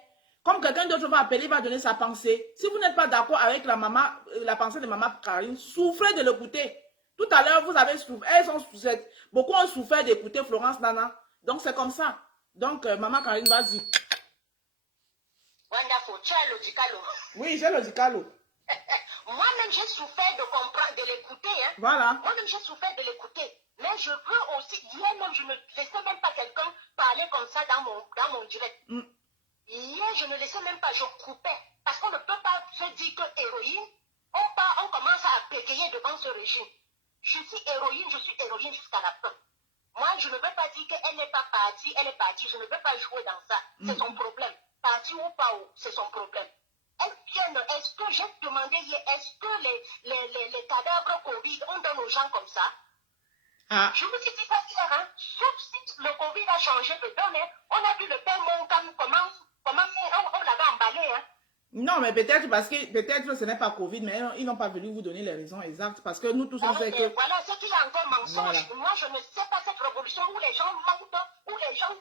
Comme quelqu'un d'autre va appeler, il va donner sa pensée. Si vous n'êtes pas d'accord avec la pensée de maman Karine, souffrez de l'écouter. Tout à l'heure, vous avez souffert. Beaucoup ont souffert d'écouter Florence Nana. Donc, c'est comme ça. Donc, maman Karine, vas-y. Wonderful. Tu as le dicalo. Oui, j'ai le dicalo. Moi-même, j'ai souffert de comprendre, de l'écouter. Hein. Voilà. Moi-même, j'ai souffert de l'écouter. Mais je peux aussi, hier même, je ne laissais même pas quelqu'un parler comme ça dans mon direct. Hier, je ne laissais même pas, je coupais. Parce qu'on ne peut pas se dire que héroïne, on commence à bégayer devant ce régime. Je suis héroïne jusqu'à la fin. Moi, je ne veux pas dire qu'elle n'est pas partie, elle est partie. Je ne veux pas jouer dans ça. C'est son problème. Partie ou pas, c'est son problème. Est-ce que j'ai demandé hier, est-ce que les cadavres Covid, on donne aux gens comme ça? Je me suis dit ça hier, hein? Sauf si le Covid a changé de donne. On a vu le père Moncam, comment on l'avait emballé. Hein? Non, mais peut-être parce que ce n'est pas Covid, mais ils n'ont pas voulu vous donner les raisons exactes. Parce que nous tous, on sait que... Voilà, c'est qu'il y a encore mensonge. Voilà. Moi, je ne sais pas cette révolution où les gens mentent, où les gens...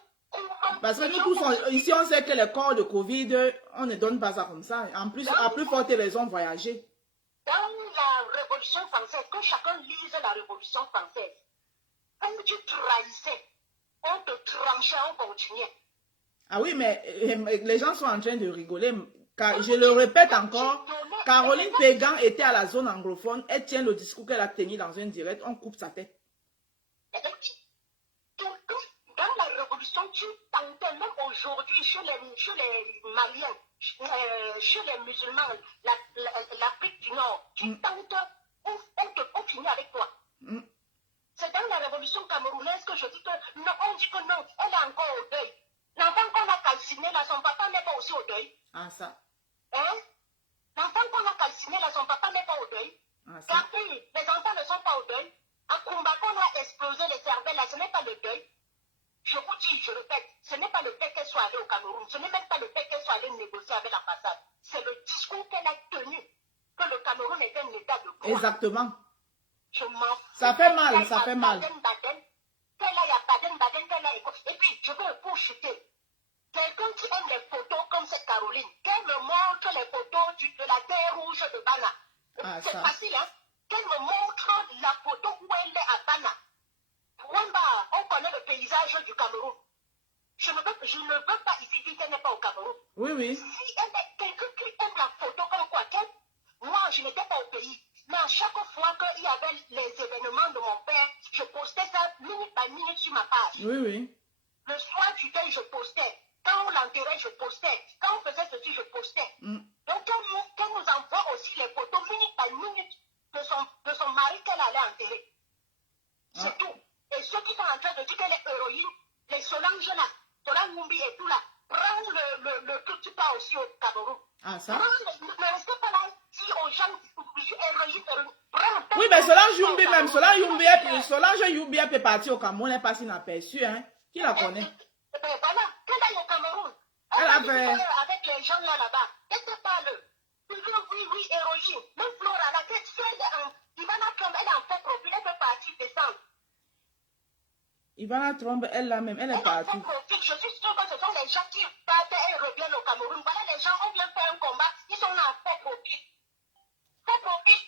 Parce que nous tous, ici, on sait que les corps de Covid, on ne donne pas ça comme ça. En plus, à plus forte raison, voyager. Dans la Révolution française, que chacun lise la Révolution française, quand tu trahissais, on te tranchait, on continuait. Ah oui, mais les gens sont en train de rigoler. Car, je le répète encore, Caroline Pégan était à la zone anglophone. Elle tient le discours qu'elle a tenu dans un direct. On coupe sa tête. Dans la révolution, tu tentais, même aujourd'hui, chez les Maliens, chez les musulmans, l'Afrique du Nord, tu tentes, on finit avec toi. C'est dans la révolution camerounaise que je dis que non, on dit que non, elle est encore au deuil. L'enfant qu'on a calciné là, son papa n'est pas aussi au deuil. Ah, ça. Hein? L'enfant qu'on a calciné là, son papa n'est pas au deuil. Ah, ça. Car les enfants ne sont pas au deuil. À Kumba, qu'on a explosé les cervelles là, ce n'est pas le deuil. Je vous dis, je répète, ce n'est pas le fait qu'elle soit allée au Cameroun, ce n'est même pas le fait qu'elle soit allée négocier avec l'ambassade. C'est le discours qu'elle a tenu, que le Cameroun est un état de droit. Exactement. Je m'en fous. Ça fait mal, ça fait mal. Et puis, je veux pour chuter. Quelqu'un qui aime les photos comme cette Caroline, qu'elle me montre les photos de la terre rouge de Bana. Ah, c'est ça. facile, hein? Qu'elle me montre la photo où elle est à Bana. Wamba, on connaît le paysage du Cameroun. Je ne veux pas ici dire qu'elle n'est pas au Cameroun. Oui, oui. Si elle est quelqu'un qui aime la photo comme quoi qu'elle, moi, je n'étais pas au pays. Mais à chaque fois qu'il y avait les événements de mon père, je postais ça minute par minute sur ma page. Oui, oui. Le soir du deuil, je postais. Quand on l'enterrait, je postais. Quand on faisait ceci, je postais. Donc, qu'elle nous envoie aussi les photos minute par minute de son mari qu'elle allait enterrer. C'est tout. Et ceux qui sont en train de dire qu'elle est héroïne, les Solange là, Solange Mumbi et tout là, prends le truc, tu pars aussi au Cameroun. Ah, ça. Ne restez pas là, dis aux gens, je suis héroïne, prends. Oui, mais Solange Youmbi même, Solange Youmbi, elle peut partir au Cameroun, elle passe inaperçue, hein. Qui la connaît? Voilà, qu'elle aille au Cameroun. Elle avait... Avec les gens là-bas, qu'est-ce que parle? Oui, héroïne. Même Flora, la tête, Ivana Trump, elle est en fait profil, elle peut partir descendre. Ivana Trump, elle là même, elle est partie. Je suis sûre que ce sont les gens qui partent et reviennent au Cameroun. Voilà, les gens, on vient faire un combat, ils sont là en fait profil. Fait profil.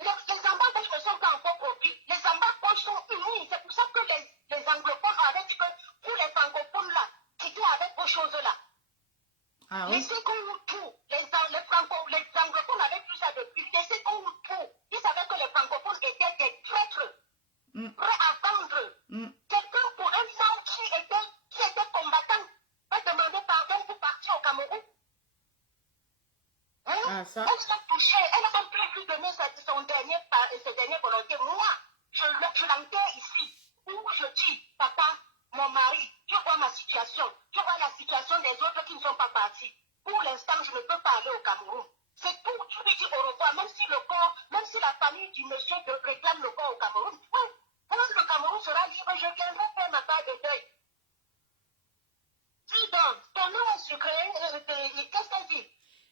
Les ambassadeurs ne sont pas en fait profil. Les ambassadeurs sont unis. C'est pour ça que les anglophones avaient dit que pour les francophones là, quittez avec vos choses là. Ah, oui. Laissez qu'on nous tout. Les anglophones avaient vu ça depuis. Laissez qu'on nous tout. Ils savaient que les francophones étaient des traîtres. Prêts à vendre. Quelqu'un pour un homme qui était combattant va demander pardon pour partir au Cameroun. Hein? Ah, ça. Elle s'est touchée. Elle n'a même plus donné ses dernières volontés. Moi, je l'enterre ici. Où je dis, papa, mon mari, tu vois ma situation. Tu vois la situation des autres qui ne sont pas partis. Pour l'instant, je ne peux pas aller au Cameroun. C'est tout. Tu lui dis au revoir, même si la famille du monsieur réclame le corps au Cameroun. Oui. Prends Cameroun sera libre, je viendrai faire ma part de deuil. Dis donc, ton nom est sucré, qu'est-ce qu'elle dit?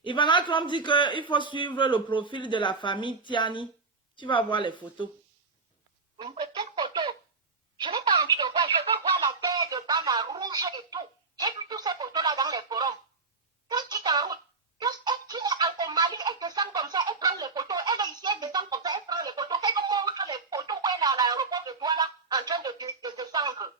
Ivana Trump dit qu'il faut suivre le profil de la famille Tiani. Tu vas voir les photos. Quelle photo? Je n'ai pas envie de voir, je veux voir la terre de Bama rouge et tout. J'ai vu toutes ces photos-là dans les forums. Qu'est-ce qui est en route? Elle qui est au Mali, elle descend comme ça, elle prend les photos. Elle est ici, elle descend comme ça, elle prend les photos. Elle nous montre les photos où elle est à l'aéroport de Douala en train de descendre.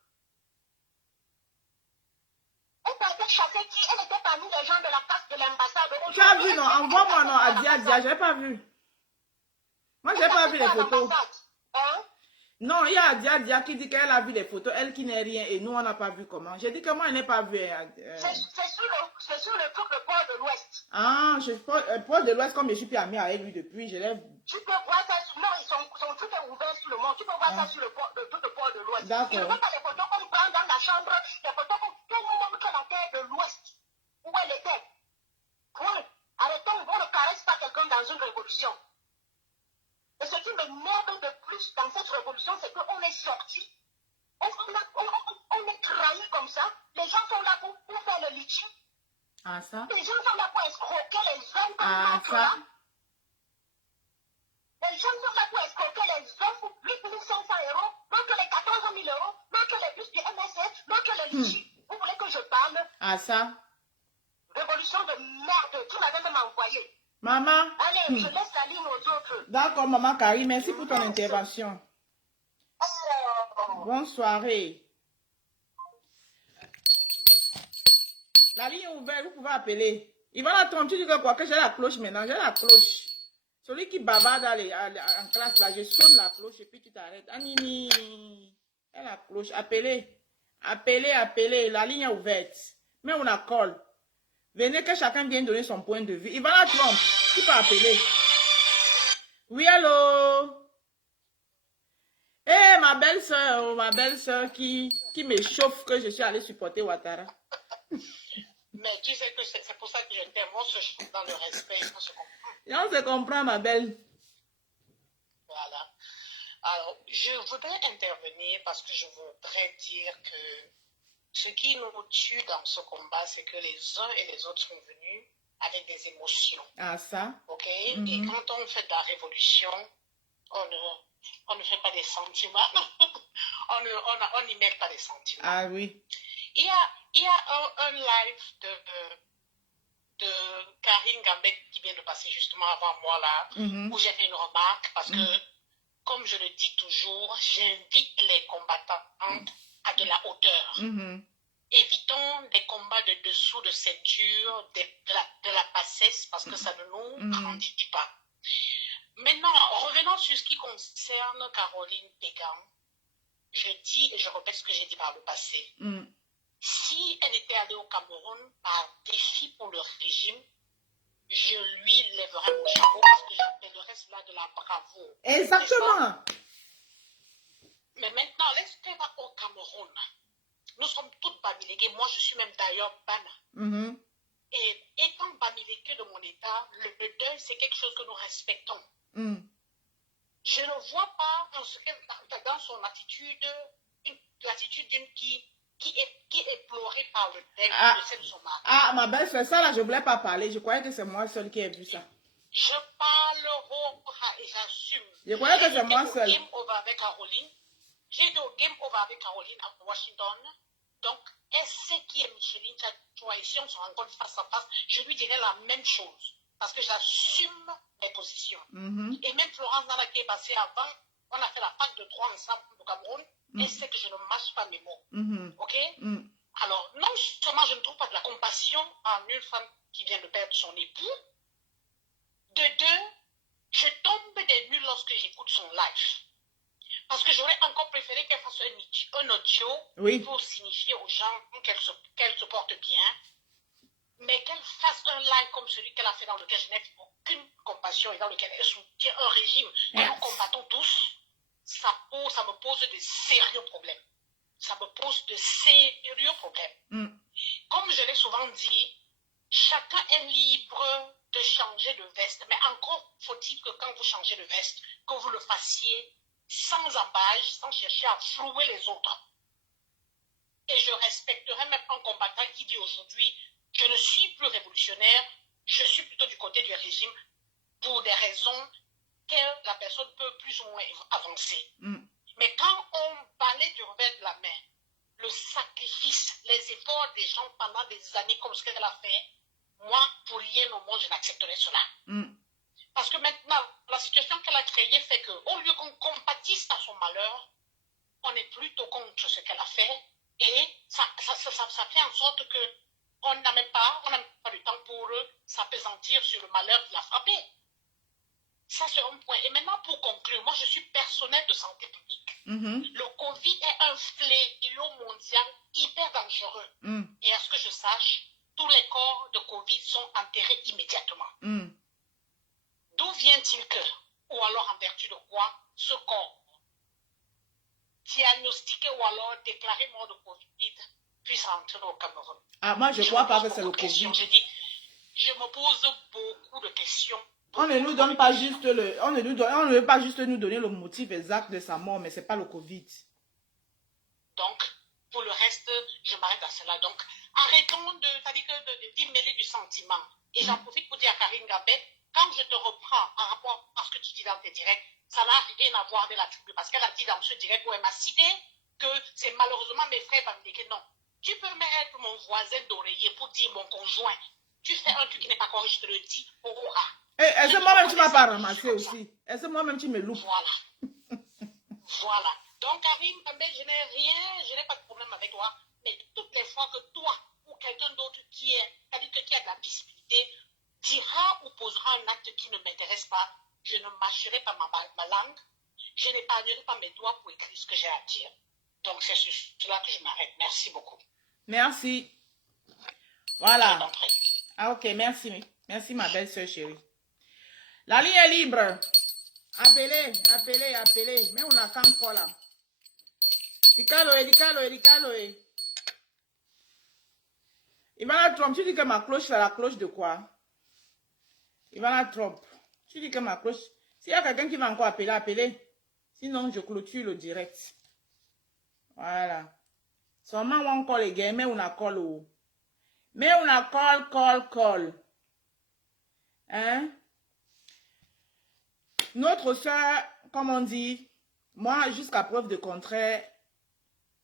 Elle partait chasser qui? Elle était parmi les gens de la casse de l'ambassade. Tu as vu, non? Envoie-moi, non, à Dia, je n'ai pas vu. Moi, je n'ai pas vu les photos. Hein? Non, il y a Dia qui dit qu'elle a vu les photos, elle qui n'est rien, et nous, on n'a pas vu comment. J'ai dit que moi, je n'ai pas vu. C'est sur le truc de port de l'Ouest. Ah, port de l'Ouest, comme je suis plus amie avec lui depuis, je l'ai... Tu peux voir ça sur... Non, son truc est ouvert sur le monde. Tu peux voir ça sur le truc de port de l'Ouest. D'accord. Je ne veux pas les photos qu'on prend dans la chambre, les photos qu'on nous montre la terre de l'Ouest, où elle était. Oui, arrêtons, on ne caresse pas quelqu'un dans une révolution. Et ce qui m'énerve de plus dans cette révolution, c'est qu'on est sorti, on est trahi comme ça. Les gens sont là pour faire le litchi. Ah, ça? Les gens sont là pour escroquer les hommes comme l'autre là. Les gens sont là pour escroquer les hommes pour 8 500 euros, non que les 14 000 euros, non que les bus du MSF, non que les litchis. Vous voulez que je parle? Ah, ça? Révolution de merde, tu m'avais même envoyé. Maman? Allez, je laisse la ligne aux autres. D'accord, maman Carrie, merci pour ton intervention. Bonne soirée. La ligne est ouverte, vous pouvez appeler. Ivana Trump, tu dis que quoi? Que j'ai la cloche maintenant, j'ai la cloche. Celui qui bavarde en classe, là, je sonne la cloche et puis tu t'arrêtes. Anini, elle a la cloche. Appelez, appelez, la ligne est ouverte. Mais on accorde. Venez que chacun vienne donner son point de vue. Ivana Trump, tu peux appeler. Oui, allô? Eh, ma belle-sœur qui me chauffe que je suis allée supporter Ouattara. Mais tu sais que c'est pour ça que je t'aime, on se chauffe dans le respect, on se comprend. Et on se comprend, ma belle. Voilà. Alors, je voudrais intervenir parce que je voudrais dire que ce qui nous tue dans ce combat, c'est que les uns et les autres sont venus avec des émotions. Ah, ça? Ok? Et quand on fait de la révolution, on ne fait pas des sentiments. on n'y met pas des sentiments. Ah oui. Il y a un live de Karine Gambet qui vient de passer justement avant moi là, où j'ai fait une remarque parce que, comme je le dis toujours, j'invite les combattants à de la hauteur. Évitons des combats de dessous de ceinture, de la bassesse, parce que ça ne nous grandit pas. Maintenant, revenons sur ce qui concerne Caroline Pégan. Je dis et je répète ce que j'ai dit par le passé. Si elle était allée au Cameroun par défi pour le régime, je lui lèverais mon chapeau parce que j'appellerais cela de la bravoure. Exactement. Mais maintenant, lorsqu'elle va au Cameroun, nous sommes toutes bamiléguées. Moi, je suis même d'ailleurs Bana. Et étant bamiléguée de mon état, le deuil, c'est quelque chose que nous respectons. Je ne vois pas dans son attitude, l'attitude d'une qui est pleurée par le deuil de celle de son mari. Ah, ma belle, c'est ça là, je voulais pas parler. Je croyais que c'est moi seule qui ai vu ça. Je parle et j'assume. Je croyais que c'est moi seule. J'ai été au Game Over avec Caroline à Washington. Donc, elle sait qui est Micheline Tchatoua. Et si on se rencontre face à face, je lui dirai la même chose. Parce que j'assume mes positions. Et même Florence Nana qui est passée avant, on a fait la fac de droit ensemble au Cameroun. Elle sait que je ne mâche pas mes mots. Ok? Alors, non seulement je ne trouve pas de la compassion en une femme qui vient de perdre son époux. De deux, je tombe des nues lorsque j'écoute son live. Parce que j'aurais encore préféré qu'elle fasse un audio pour signifier aux gens qu'elle se porte bien. Mais qu'elle fasse un live comme celui qu'elle a fait dans lequel je n'ai aucune compassion et dans lequel elle soutient un régime que nous combattons tous, ça me pose de sérieux problèmes. Ça me pose de sérieux problèmes. Comme je l'ai souvent dit, chacun est libre de changer de veste. Mais encore faut-il que quand vous changez de veste, que vous le fassiez sans embâche, sans chercher à flouer les autres. Et je respecterai même un combattant qui dit aujourd'hui, je ne suis plus révolutionnaire, je suis plutôt du côté du régime pour des raisons que la personne peut plus ou moins avancer. Mais quand on balaie du revers de la main, le sacrifice, les efforts des gens pendant des années comme ce qu'elle a fait, moi, pour rien au monde, je n'accepterai cela. Parce que maintenant, la situation qu'elle a créée fait qu'au lieu qu'on compatisse à son malheur, on est plutôt contre ce qu'elle a fait et ça fait en sorte qu'on n'a même pas le temps pour s'appesantir sur le malheur qui l'a frappé. Ça, c'est un point. Et maintenant, pour conclure, moi, je suis personnel de santé publique. Le Covid est un fléau mondial hyper dangereux. Et à ce que je sache, tous les corps de Covid sont enterrés immédiatement. D'où vient-il que, ou alors en vertu de quoi, ce corps diagnostiqué ou alors déclaré mort de Covid puisse rentrer au Cameroun? Ah, moi, je ne crois pas que c'est le Covid. Je me pose beaucoup de questions. On ne nous donne pas juste on ne veut pas juste nous donner le motif exact de sa mort, mais ce n'est pas le Covid. Donc, pour le reste, je m'arrête à cela. Donc, arrêtons d'y mêler du sentiment. Et j'en profite pour dire à Karine Gambet, quand je te reprends en rapport à ce que tu dis dans tes directs, ça n'a rien à voir de la tribu. Parce qu'elle a dit dans ce direct où elle m'a cité que c'est malheureusement mes frères Bamdeke. Non. Tu peux même être mon voisin d'oreiller pour dire mon conjoint. Tu fais un truc qui n'est pas correct, je te le dis. Est-ce que moi-même tu ne vas pas ramasser aussi? Est-ce que moi-même tu me loupes? Voilà. Voilà. Donc, Karim, je n'ai rien, je n'ai pas de problème avec toi. Mais toutes les fois que toi ou quelqu'un d'autre qui a de la visibilité dira ou posera un acte qui ne m'intéresse pas, je ne mâcherai pas ma langue, je n'épargnerai pas mes doigts pour écrire ce que j'ai à dire. Donc, c'est sur cela que je m'arrête. Merci beaucoup. Merci. Voilà. Ah, ok, merci. Merci, ma belle soeur chérie. La ligne est libre. Appelez. Mais on a qu'un encore là. Dicalo. Ivana Trump, tu dis que ma cloche, c'est la cloche de quoi? Ivana Trump, tu dis que ma cloche... S'il y a quelqu'un qui va encore appeler, appelez. Sinon, je clôture le direct. Voilà. Seulement, on call les gars, mais on a call. Mais on a call. Hein? Notre soeur, comme on dit, moi, jusqu'à preuve de contraire,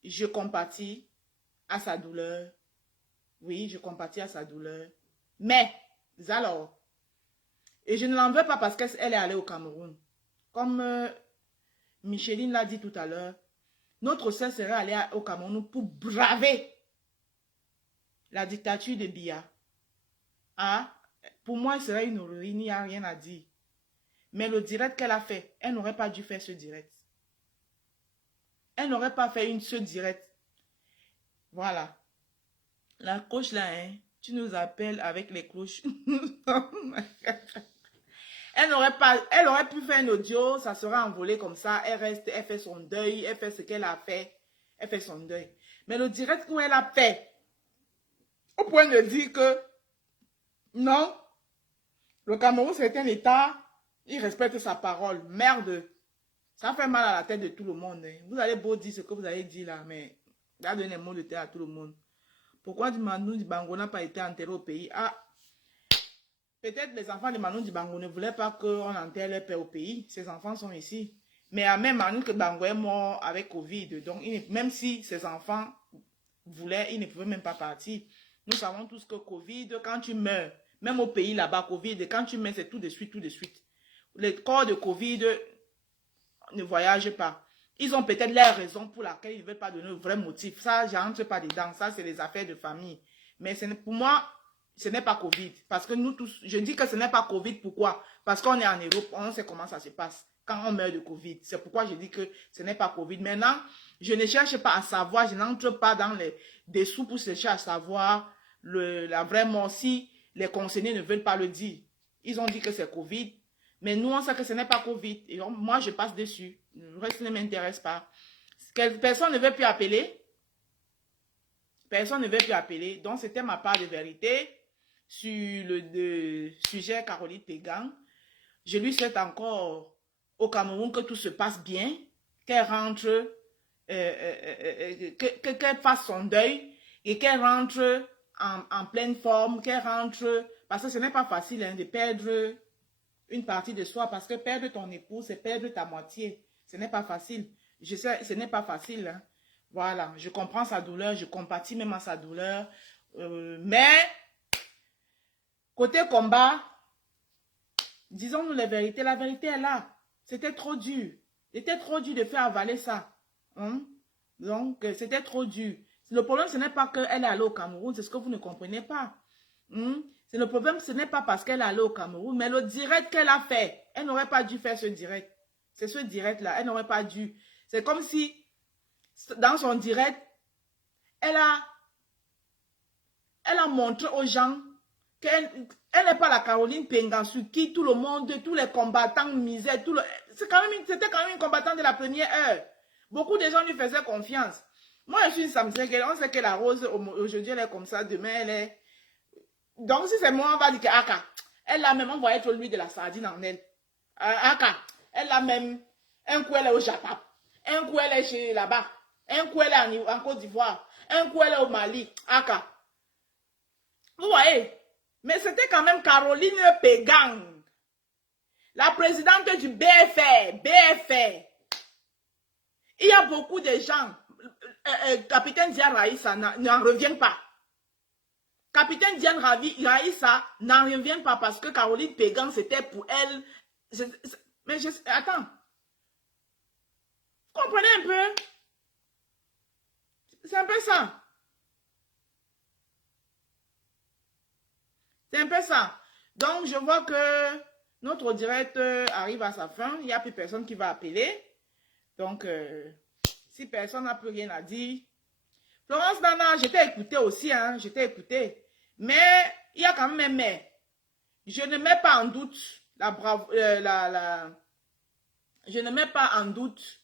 je compatis à sa douleur. Oui, je compatis à sa douleur. Mais, alors, et je ne l'en veux pas parce qu'elle est allée au Cameroun. Comme Micheline l'a dit tout à l'heure, notre soeur serait allée au Cameroun pour braver la dictature de Biya. Ah, pour moi, ce serait une horreur, il n'y a rien à dire. Mais le direct qu'elle a fait, elle n'aurait pas dû faire ce direct. Elle n'aurait pas fait ce direct. Voilà. La cloche là, hein, tu nous appelles avec les cloches. Elle aurait pu faire un audio, ça serait envolé comme ça. Elle reste, elle fait son deuil, elle fait ce qu'elle a fait. Elle fait son deuil. Mais le direct où elle a fait, au point de dire que non, le Cameroun c'est un État, il respecte sa parole. Merde. Ça fait mal à la tête de tout le monde. Hein. Vous allez beau dire ce que vous avez dit là, mais ça donne un mot de tête à tout le monde. Pourquoi Manu Dibango n'a pas été enterré au pays? Ah, peut-être les enfants de Manu Dibango ne voulaient pas qu'on enterre leur père au pays. Ses enfants sont ici. Mais à même Manu Dibango est mort avec Covid. Donc, même si ses enfants voulaient, ils ne pouvaient même pas partir. Nous savons tous que Covid, quand tu meurs, même au pays là-bas, Covid, quand tu meurs, c'est tout de suite. Les corps de Covid ne voyagent pas. Ils ont peut-être leurs raisons pour laquelle ils ne veulent pas donner le vrai motif. Ça, je n'entre pas dedans. Ça, c'est les affaires de famille. Mais pour moi, ce n'est pas Covid. Parce que nous tous, je dis que ce n'est pas Covid. Pourquoi? Parce qu'on est en Europe, on sait comment ça se passe quand on meurt de Covid. C'est pourquoi je dis que ce n'est pas Covid. Maintenant, je ne cherche pas à savoir, je n'entre pas dans les dessous pour chercher à savoir la vraie mort. Si les conseillers ne veulent pas le dire, ils ont dit que c'est Covid. Mais nous, on sait que ce n'est pas Covid. Et donc, moi, je passe dessus. Le reste ne m'intéresse pas. Personne ne veut plus appeler. Personne ne veut plus appeler. Donc, c'était ma part de vérité sur le sujet Caroline Pégan. Je lui souhaite encore au Cameroun que tout se passe bien. qu'elle rentre, qu'elle fasse son deuil et qu'elle rentre en pleine forme, qu'elle rentre, parce que ce n'est pas facile hein, de perdre une partie de soi, parce que perdre ton époux, c'est perdre ta moitié. Ce n'est pas facile. Je sais, ce n'est pas facile. Hein. Voilà, je comprends sa douleur, je compatis même à sa douleur. Mais, côté combat, disons-nous la vérité est là. C'était trop dur. C'était trop dur de faire avaler ça. Hein? Donc, c'était trop dur. Le problème, ce n'est pas qu'elle est allée au Cameroun, c'est ce que vous ne comprenez pas. C'est le problème, ce n'est pas parce qu'elle est allée au Cameroun, mais le direct qu'elle a fait, elle n'aurait pas dû faire ce direct. C'est ce direct-là, elle n'aurait pas dû. C'est comme si, dans son direct, elle a montré aux gens qu'elle n'est pas la Caroline Pengan sur qui tout le monde, tous les combattants misaient. C'était quand même une combattante de la première heure. Beaucoup de gens lui faisaient confiance. Moi, je suis une Samsung, on sait que la Rose, aujourd'hui, elle est comme ça, demain, elle est... Donc, si c'est moi, on va dire que Aka, elle a même envoyé trop l'huile de la sardine en elle. Aka, elle a même... Un coup, elle est au Japon. Un coup, elle est chez là-bas. Un coup, elle est en Côte d'Ivoire. Un coup, elle est au Mali. Aka. Vous voyez? Mais c'était quand même Caroline Pégang, la présidente du BFR. Il y a beaucoup de gens... Capitaine Diane Raïssa n'en revient pas. Capitaine Diane Raïssa n'en revient pas parce que Caroline Pégan, c'était pour elle. Mais attends. Vous comprenez un peu? C'est un peu ça. C'est un peu ça. Donc, je vois que notre direct arrive à sa fin. Il n'y a plus personne qui va appeler. Donc, si personne n'a plus rien à dire. Florence Nana, je t'ai écouté aussi, hein, je t'ai écouté. Mais, il y a quand même un mais. Je ne mets pas en doute je ne mets pas en doute.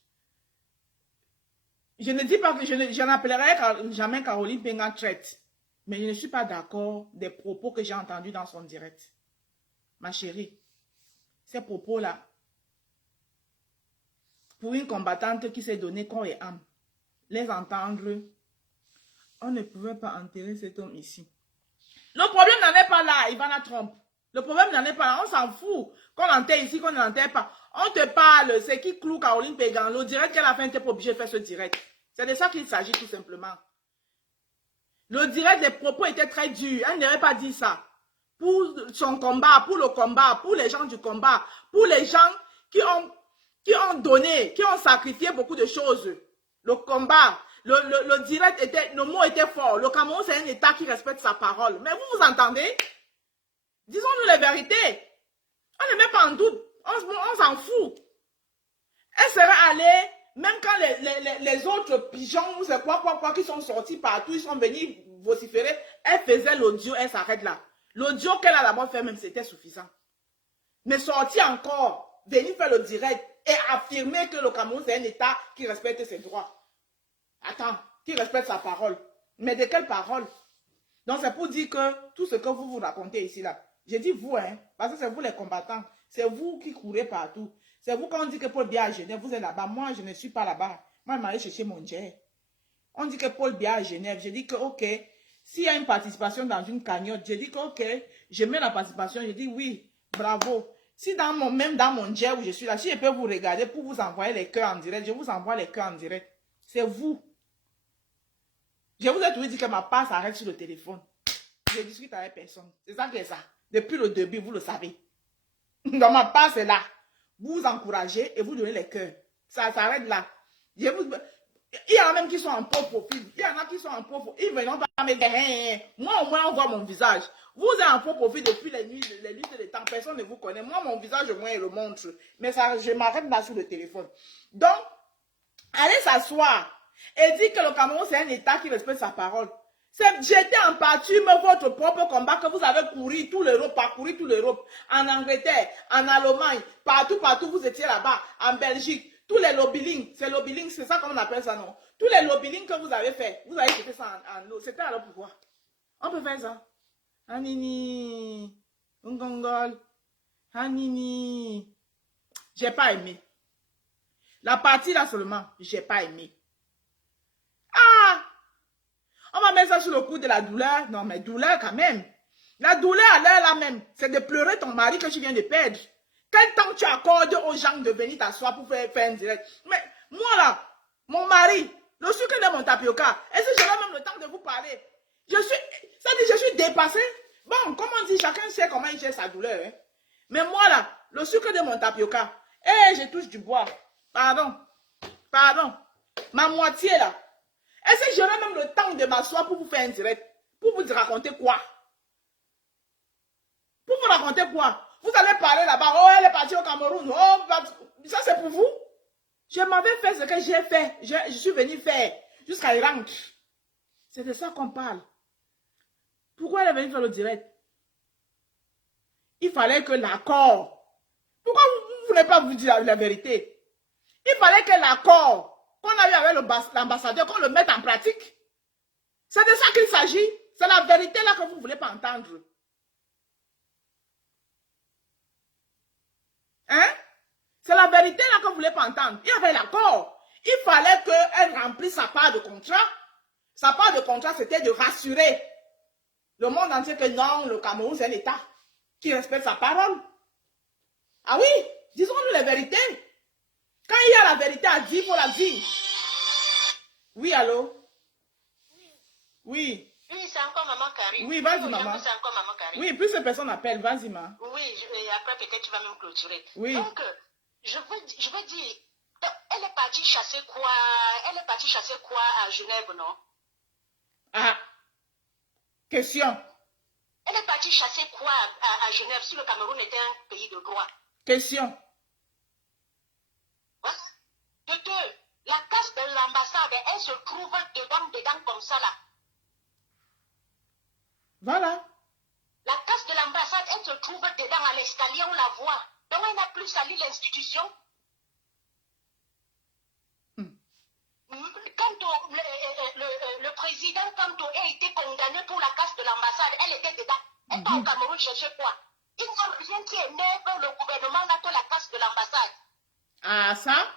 Je ne dis pas que je n'appellerai jamais Caroline Pengan traite. Mais je ne suis pas d'accord des propos que j'ai entendus dans son direct. Ma chérie, ces propos-là, pour une combattante qui s'est donnée corps et âme, les entendre, on ne pouvait pas enterrer cet homme ici. Le problème n'en est pas là, Ivana Trump. Le problème n'en est pas là. On s'en fout qu'on l'enterre ici, qu'on ne l'enterre pas. On te parle, c'est qui cloue Caroline Pégan. Le direct qu'elle a fait, on n'était pas obligé de faire ce direct. C'est de ça qu'il s'agit tout simplement. Le direct, les propos étaient très durs. Elle n'aurait pas dit ça. Pour son combat, pour le combat, pour les gens du combat, pour les gens qui ont donné, qui ont sacrifié beaucoup de choses. Le combat, le direct était, le mot était fort. Le Cameroun, c'est un État qui respecte sa parole. Mais vous vous entendez? Disons-nous la vérité. On ne met pas en doute. On s'en fout. Elle serait allée, même quand les autres pigeons, ou c'est quoi, qui sont sortis partout, ils sont venus vociférer, elle faisait l'audio, elle s'arrête là. L'audio qu'elle a d'abord fait, même, c'était suffisant. Mais sortir encore, venir faire le direct et affirmer que le Cameroun, c'est un État qui respecte ses droits. Attends, qui respecte sa parole. Mais de quelle parole? Donc, c'est pour dire que tout ce que vous racontez ici, là, j'ai dit vous, hein, parce que c'est vous les combattants. C'est vous qui courez partout. C'est vous quand on dit que Paul Biya à Genève, vous êtes là-bas. Moi, je ne suis pas là-bas. Moi, je m'allais chercher mon jet. On dit que Paul Biya à Genève. Je dis que, ok, s'il y a une participation dans une cagnotte, je dis que, ok, je mets la participation. Je dis oui, bravo. Si même dans mon jet où je suis là, si je peux vous regarder pour vous envoyer les cœurs en direct, je vous envoie les cœurs en direct. C'est vous. Je vous ai toujours dit que ma part s'arrête sur le téléphone. Je discute avec personne. C'est ça que c'est ça. Depuis le début, vous le savez. Donc ma part, c'est là. Vous encouragez et vous donnez les cœurs. Ça s'arrête là. Il y en a même qui sont en pauvre profil. Il y en a qui sont en pauvre. Ils ne viennent pas me dire, moi au moins on voit mon visage. Vous êtes en pauvre profil depuis les nuits de temps. Personne ne vous connaît. Moi, mon visage, au moins, il le montre. Mais ça, je m'arrête là sur le téléphone. Donc, allez s'asseoir et dire que le Cameroun, c'est un État qui respecte sa parole. J'étais en partie votre propre combat que vous avez couru tout l'Europe, parcouru tout l'Europe, en Angleterre, en Allemagne, partout, vous étiez là-bas, en Belgique, tous les lobbying, c'est ça qu'on appelle ça, non? Tous les lobbying que vous avez fait, vous avez fait ça en l'eau. C'était alors pourquoi? On peut faire ça. Anini, Ngongol, Anini. J'ai pas aimé. La partie là seulement, je n'ai pas aimé. Ah! On va mettre ça sur le coup de la douleur. Non, mais douleur quand même. La douleur à l'heure là même, c'est de pleurer ton mari que tu viens de perdre. Quel temps tu accordes aux gens de venir t'asseoir pour faire un direct? Mais moi là, mon mari, le sucre de mon tapioca, est-ce que j'aurai même le temps de vous parler? Ça dit, je suis dépassée. Bon, comme on dit, chacun sait comment il gère sa douleur. Hein? Mais moi là, le sucre de mon tapioca, je touche du bois. Pardon. Ma moitié là. Est-ce que j'aurai même le temps de m'asseoir pour vous faire un direct? Pour vous raconter quoi? Pour vous raconter quoi? Vous allez parler là-bas. Oh, elle est partie au Cameroun. Oh, ça c'est pour vous? Je m'avais fait ce que j'ai fait. Je suis venu faire. Jusqu'à il rentre. C'est de ça qu'on parle. Pourquoi elle est venue faire le direct? Il fallait que l'accord. Pourquoi vous ne voulez pas vous dire la vérité? Il fallait que l'accord qu'on a eu avec l'ambassadeur, qu'on le mette en pratique. C'est de ça qu'il s'agit. C'est la vérité là que vous ne voulez pas entendre. Hein? C'est la vérité là que vous ne voulez pas entendre. Il y avait l'accord. Il fallait qu'elle remplisse sa part de contrat. Sa part de contrat, c'était de rassurer le monde entier que non, le Cameroun, c'est un État qui respecte sa parole. Ah oui, disons-nous la vérité. Quand il y a la vérité à dire, il faut la dire. Oui, allô? Oui. Oui, c'est encore maman Karine. Oui, vas-y, maman. C'est encore maman Karine. Oui, plus de personnes appellent, vas-y, maman. Oui, et après peut-être tu vas même clôturer. Oui. Donc, je veux dire, elle est partie chasser quoi? Elle est partie chasser quoi à Genève, non? Ah, question. Elle est partie chasser quoi à Genève si le Cameroun était un pays de droit? Question. Voilà. De deux, la casse de l'ambassade, elle se trouve dedans comme ça là. Voilà. La casse de l'ambassade, elle se trouve dedans à l'escalier, on la voit. Donc elle n'a plus sali l'institution. Quand le président, quand a été condamné pour la casse de l'ambassade, elle était dedans. Elle part au Cameroun chercher quoi? Il n'y a rien qui énerve le gouvernement là que la casse de l'ambassade. Ah, ça?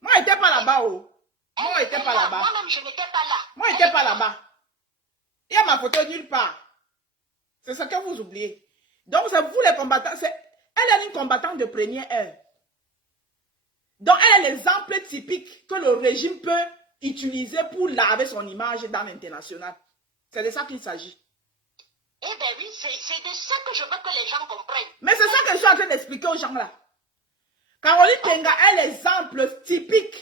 Moi, je n'étais pas là-bas, oh. Moi, je n'étais pas là-bas. Moi-même, je n'étais pas là. Moi, je n'étais pas là-bas. Il y a ma photo nulle part. C'est ce que vous oubliez. Donc, c'est vous les combattants. Elle est une combattante de première heure. Donc, elle est l'exemple typique que le régime peut utiliser pour laver son image dans l'international. C'est de ça qu'il s'agit. Eh bien oui, c'est de ça que je veux que les gens comprennent. Mais c'est ça que je suis en train d'expliquer aux gens là. Caroline Tenga est l'exemple typique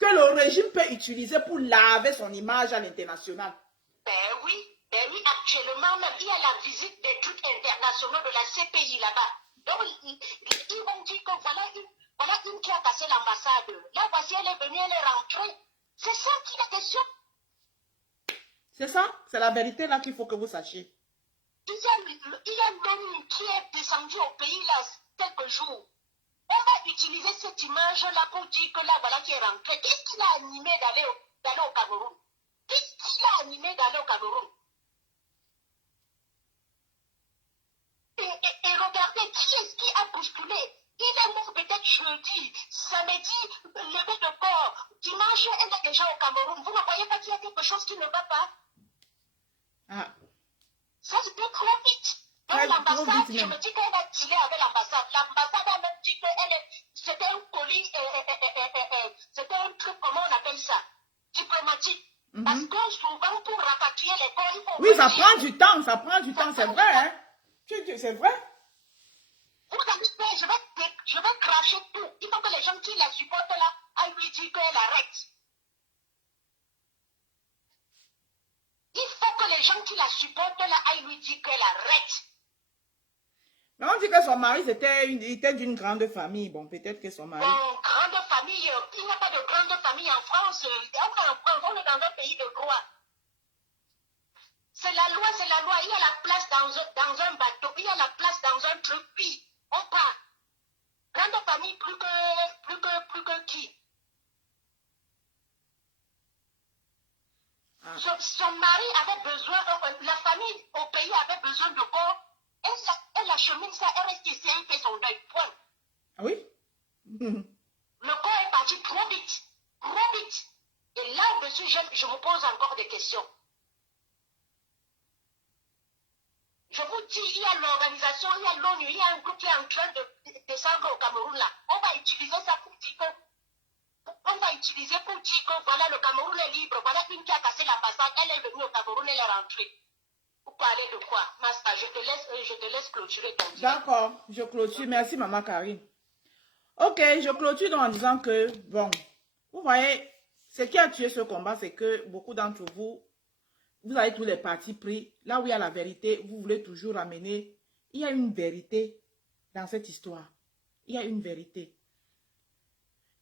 que le régime peut utiliser pour laver son image à l'international. Ben oui, actuellement même, il y a la visite des trucs internationaux de la CPI là-bas. Donc, ils vont dire que voilà une qui a cassé l'ambassade. Là, voici, elle est venue, elle est rentrée. C'est ça qui est la question. C'est ça, c'est la vérité là qu'il faut que vous sachiez. Il y a l'homme qui est descendu au pays là quelques jours. On va utiliser cette image-là pour dire que là, voilà qui est rentré. Qu'est-ce qui l'a animé d'aller au Cameroun? Qu'est-ce qui l'a animé d'aller au Cameroun? Et regardez, qui est-ce qui a bousculé? Il est mort peut-être jeudi, samedi, levé de corps. Dimanche, elle est déjà au Cameroun. Vous ne voyez pas qu'il y a quelque chose qui ne va pas? Ah. Ça se peut trop vite. Donc l'ambassade, je me dis qu'elle a tiré avec l'ambassade. L'ambassade a même dit que c'était un colis, c'était un truc, comment on appelle ça? Diplomatique. Parce que souvent, pour rapatrier les corps, il faut... Oui, ça prend du temps, c'est vrai, hein? C'est vrai? Vous allez faire, je vais cracher tout. Il faut que les gens qui la supportent là aillent lui dire qu'elle arrête. Il faut que les gens qui la supportent là aillent lui dire qu'elle arrête. Mais on dit que son mari était d'une grande famille. Bon, peut-être que son mari... Bon, grande famille, il n'y a pas de grande famille en France. En France, on est dans un pays de droit. C'est la loi, c'est la loi. Il y a la place dans un bateau, il y a la place dans un truc, puis on part. Grande famille, plus que qui? Ah. Son mari avait besoin, la famille au pays avait besoin de corps. Elle achemine ça, elle reste ici, elle fait son deuil. Point. Ah oui? Le corps est parti trop vite. Trop vite. Et là-dessus, je me pose encore des questions. Je vous dis, il y a l'organisation, il y a l'ONU, il y a un groupe qui est en train de descendre au Cameroun là. On va utiliser ça pour dire que voilà, le Cameroun est libre, voilà une qui a cassé l'ambassade, elle est venue au Cameroun, elle est rentrée. Vous parlez de quoi? Masta, je te laisse clôturer ton direct. D'accord, je clôture. Merci, Maman Karine. Ok, je clôture donc en disant que, bon, vous voyez, ce qui a tué ce combat, c'est que beaucoup d'entre vous, vous avez tous les partis pris. Là où il y a la vérité, vous voulez toujours amener. Il y a une vérité dans cette histoire. Il y a une vérité.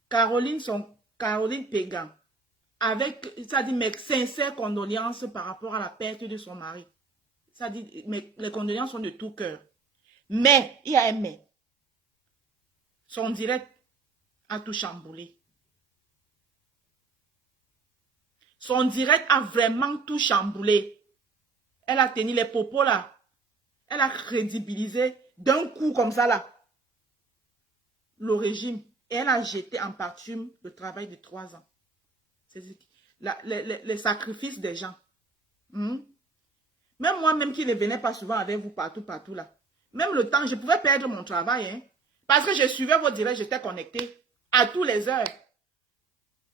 Caroline Pégan, avec, ça dit, mes sincères condoléances par rapport à la perte de son mari. Ça dit, mais les condoléances sont de tout cœur. Mais, il y a un mais. Son direct a tout chamboulé. Son direct a vraiment tout chamboulé. Elle a tenu les popos là. Elle a crédibilisé d'un coup comme ça là le régime. Et elle a jeté en pâture le travail de 3 ans. C'est les sacrifices des gens. Même moi-même qui ne venais pas souvent avec vous partout là. Même le temps, je pouvais perdre mon travail. Hein, parce que je suivais vos directs, j'étais connecté à tous les heures.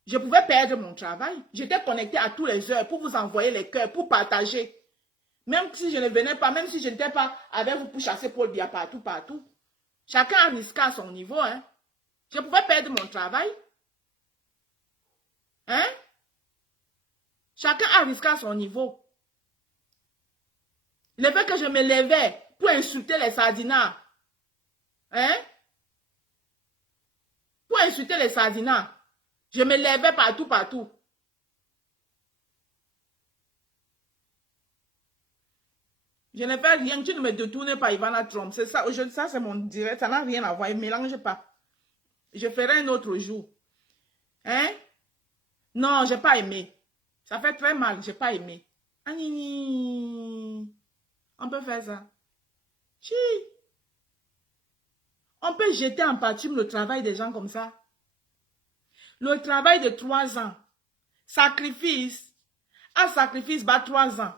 Je pouvais perdre mon travail. J'étais connecté à tous les heures pour vous envoyer les cœurs, pour partager. Même si je ne venais pas, même si je n'étais pas avec vous pour chasser Paul Biya partout. Chacun a risqué à son niveau. Hein. Je pouvais perdre mon travail. Hein? Chacun a risqué à son niveau. Le fait que je me levais pour insulter les sardinats. Hein? Pour insulter les sardinats. Je me levais partout. Je ne fais rien. Tu ne me détournes pas, Ivana Trump. C'est ça. Ça, c'est mon direct. Ça n'a rien à voir. Ne mélange pas. Je ferai un autre jour. Hein? Non, je n'ai pas aimé. Ça fait très mal. Je n'ai pas aimé. Anini. On peut faire ça. Si. On peut jeter en pâture le travail des gens comme ça. Le travail de 3 ans. Sacrifice. Un sacrifice, 3 ans.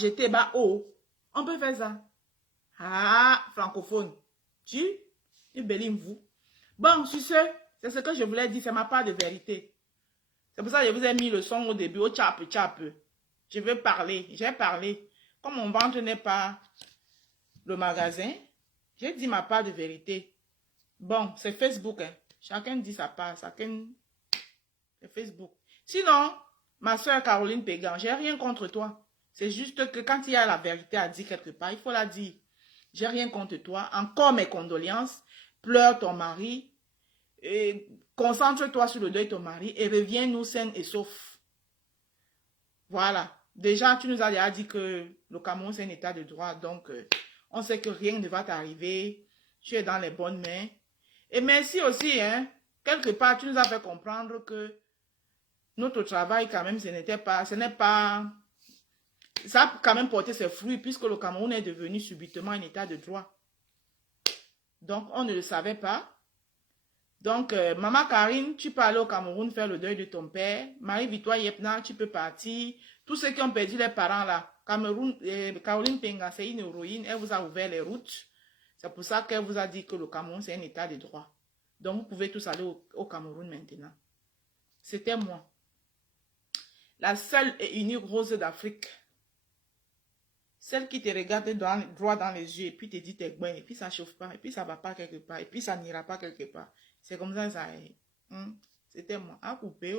Jeter, haut. On peut faire ça. Ah, francophone. Tu? Et bélim vous. Bon, sur ce, c'est ce que je voulais dire. C'est ma part de vérité. C'est pour ça que je vous ai mis le son au début. Au tchap. Je vais parler. J'ai parlé. Comme mon ventre n'est pas le magasin, j'ai dit ma part de vérité. Bon, c'est Facebook. Hein. Chacun dit sa part. Chacun... C'est Facebook. Sinon, ma soeur Caroline Pégan, j'ai rien contre toi. C'est juste que quand il y a la vérité à dire quelque part, il faut la dire. J'ai rien contre toi. Encore mes condoléances. Pleure ton mari. Concentre-toi sur le deuil de ton mari et reviens-nous saine et sauf. Voilà. Déjà, tu nous as déjà dit que le Cameroun, c'est un état de droit. Donc, on sait que rien ne va t'arriver. Tu es dans les bonnes mains. Et merci aussi, hein. Quelque part, tu nous as fait comprendre que notre travail, quand même, ce n'est pas... Ça a quand même porté ses fruits puisque le Cameroun est devenu subitement un état de droit. Donc, on ne le savait pas. Donc, Maman Karine, tu peux aller au Cameroun faire le deuil de ton père. Marie-Victoire Yepna, tu peux partir. Tous ceux qui ont perdu les parents là, Caroline Pégan, c'est une héroïne. Elle vous a ouvert les routes. C'est pour ça qu'elle vous a dit que le Cameroun, c'est un état de droit. Donc, vous pouvez tous aller au Cameroun maintenant. C'était moi. La seule et unique rose d'Afrique. Celle qui te regarde droit dans les yeux et puis te dit t'es bon, et puis ça ne chauffe pas, et puis ça ne va pas quelque part, et puis ça n'ira pas quelque part. C'est comme ça, ça est. C'était moi. À couper.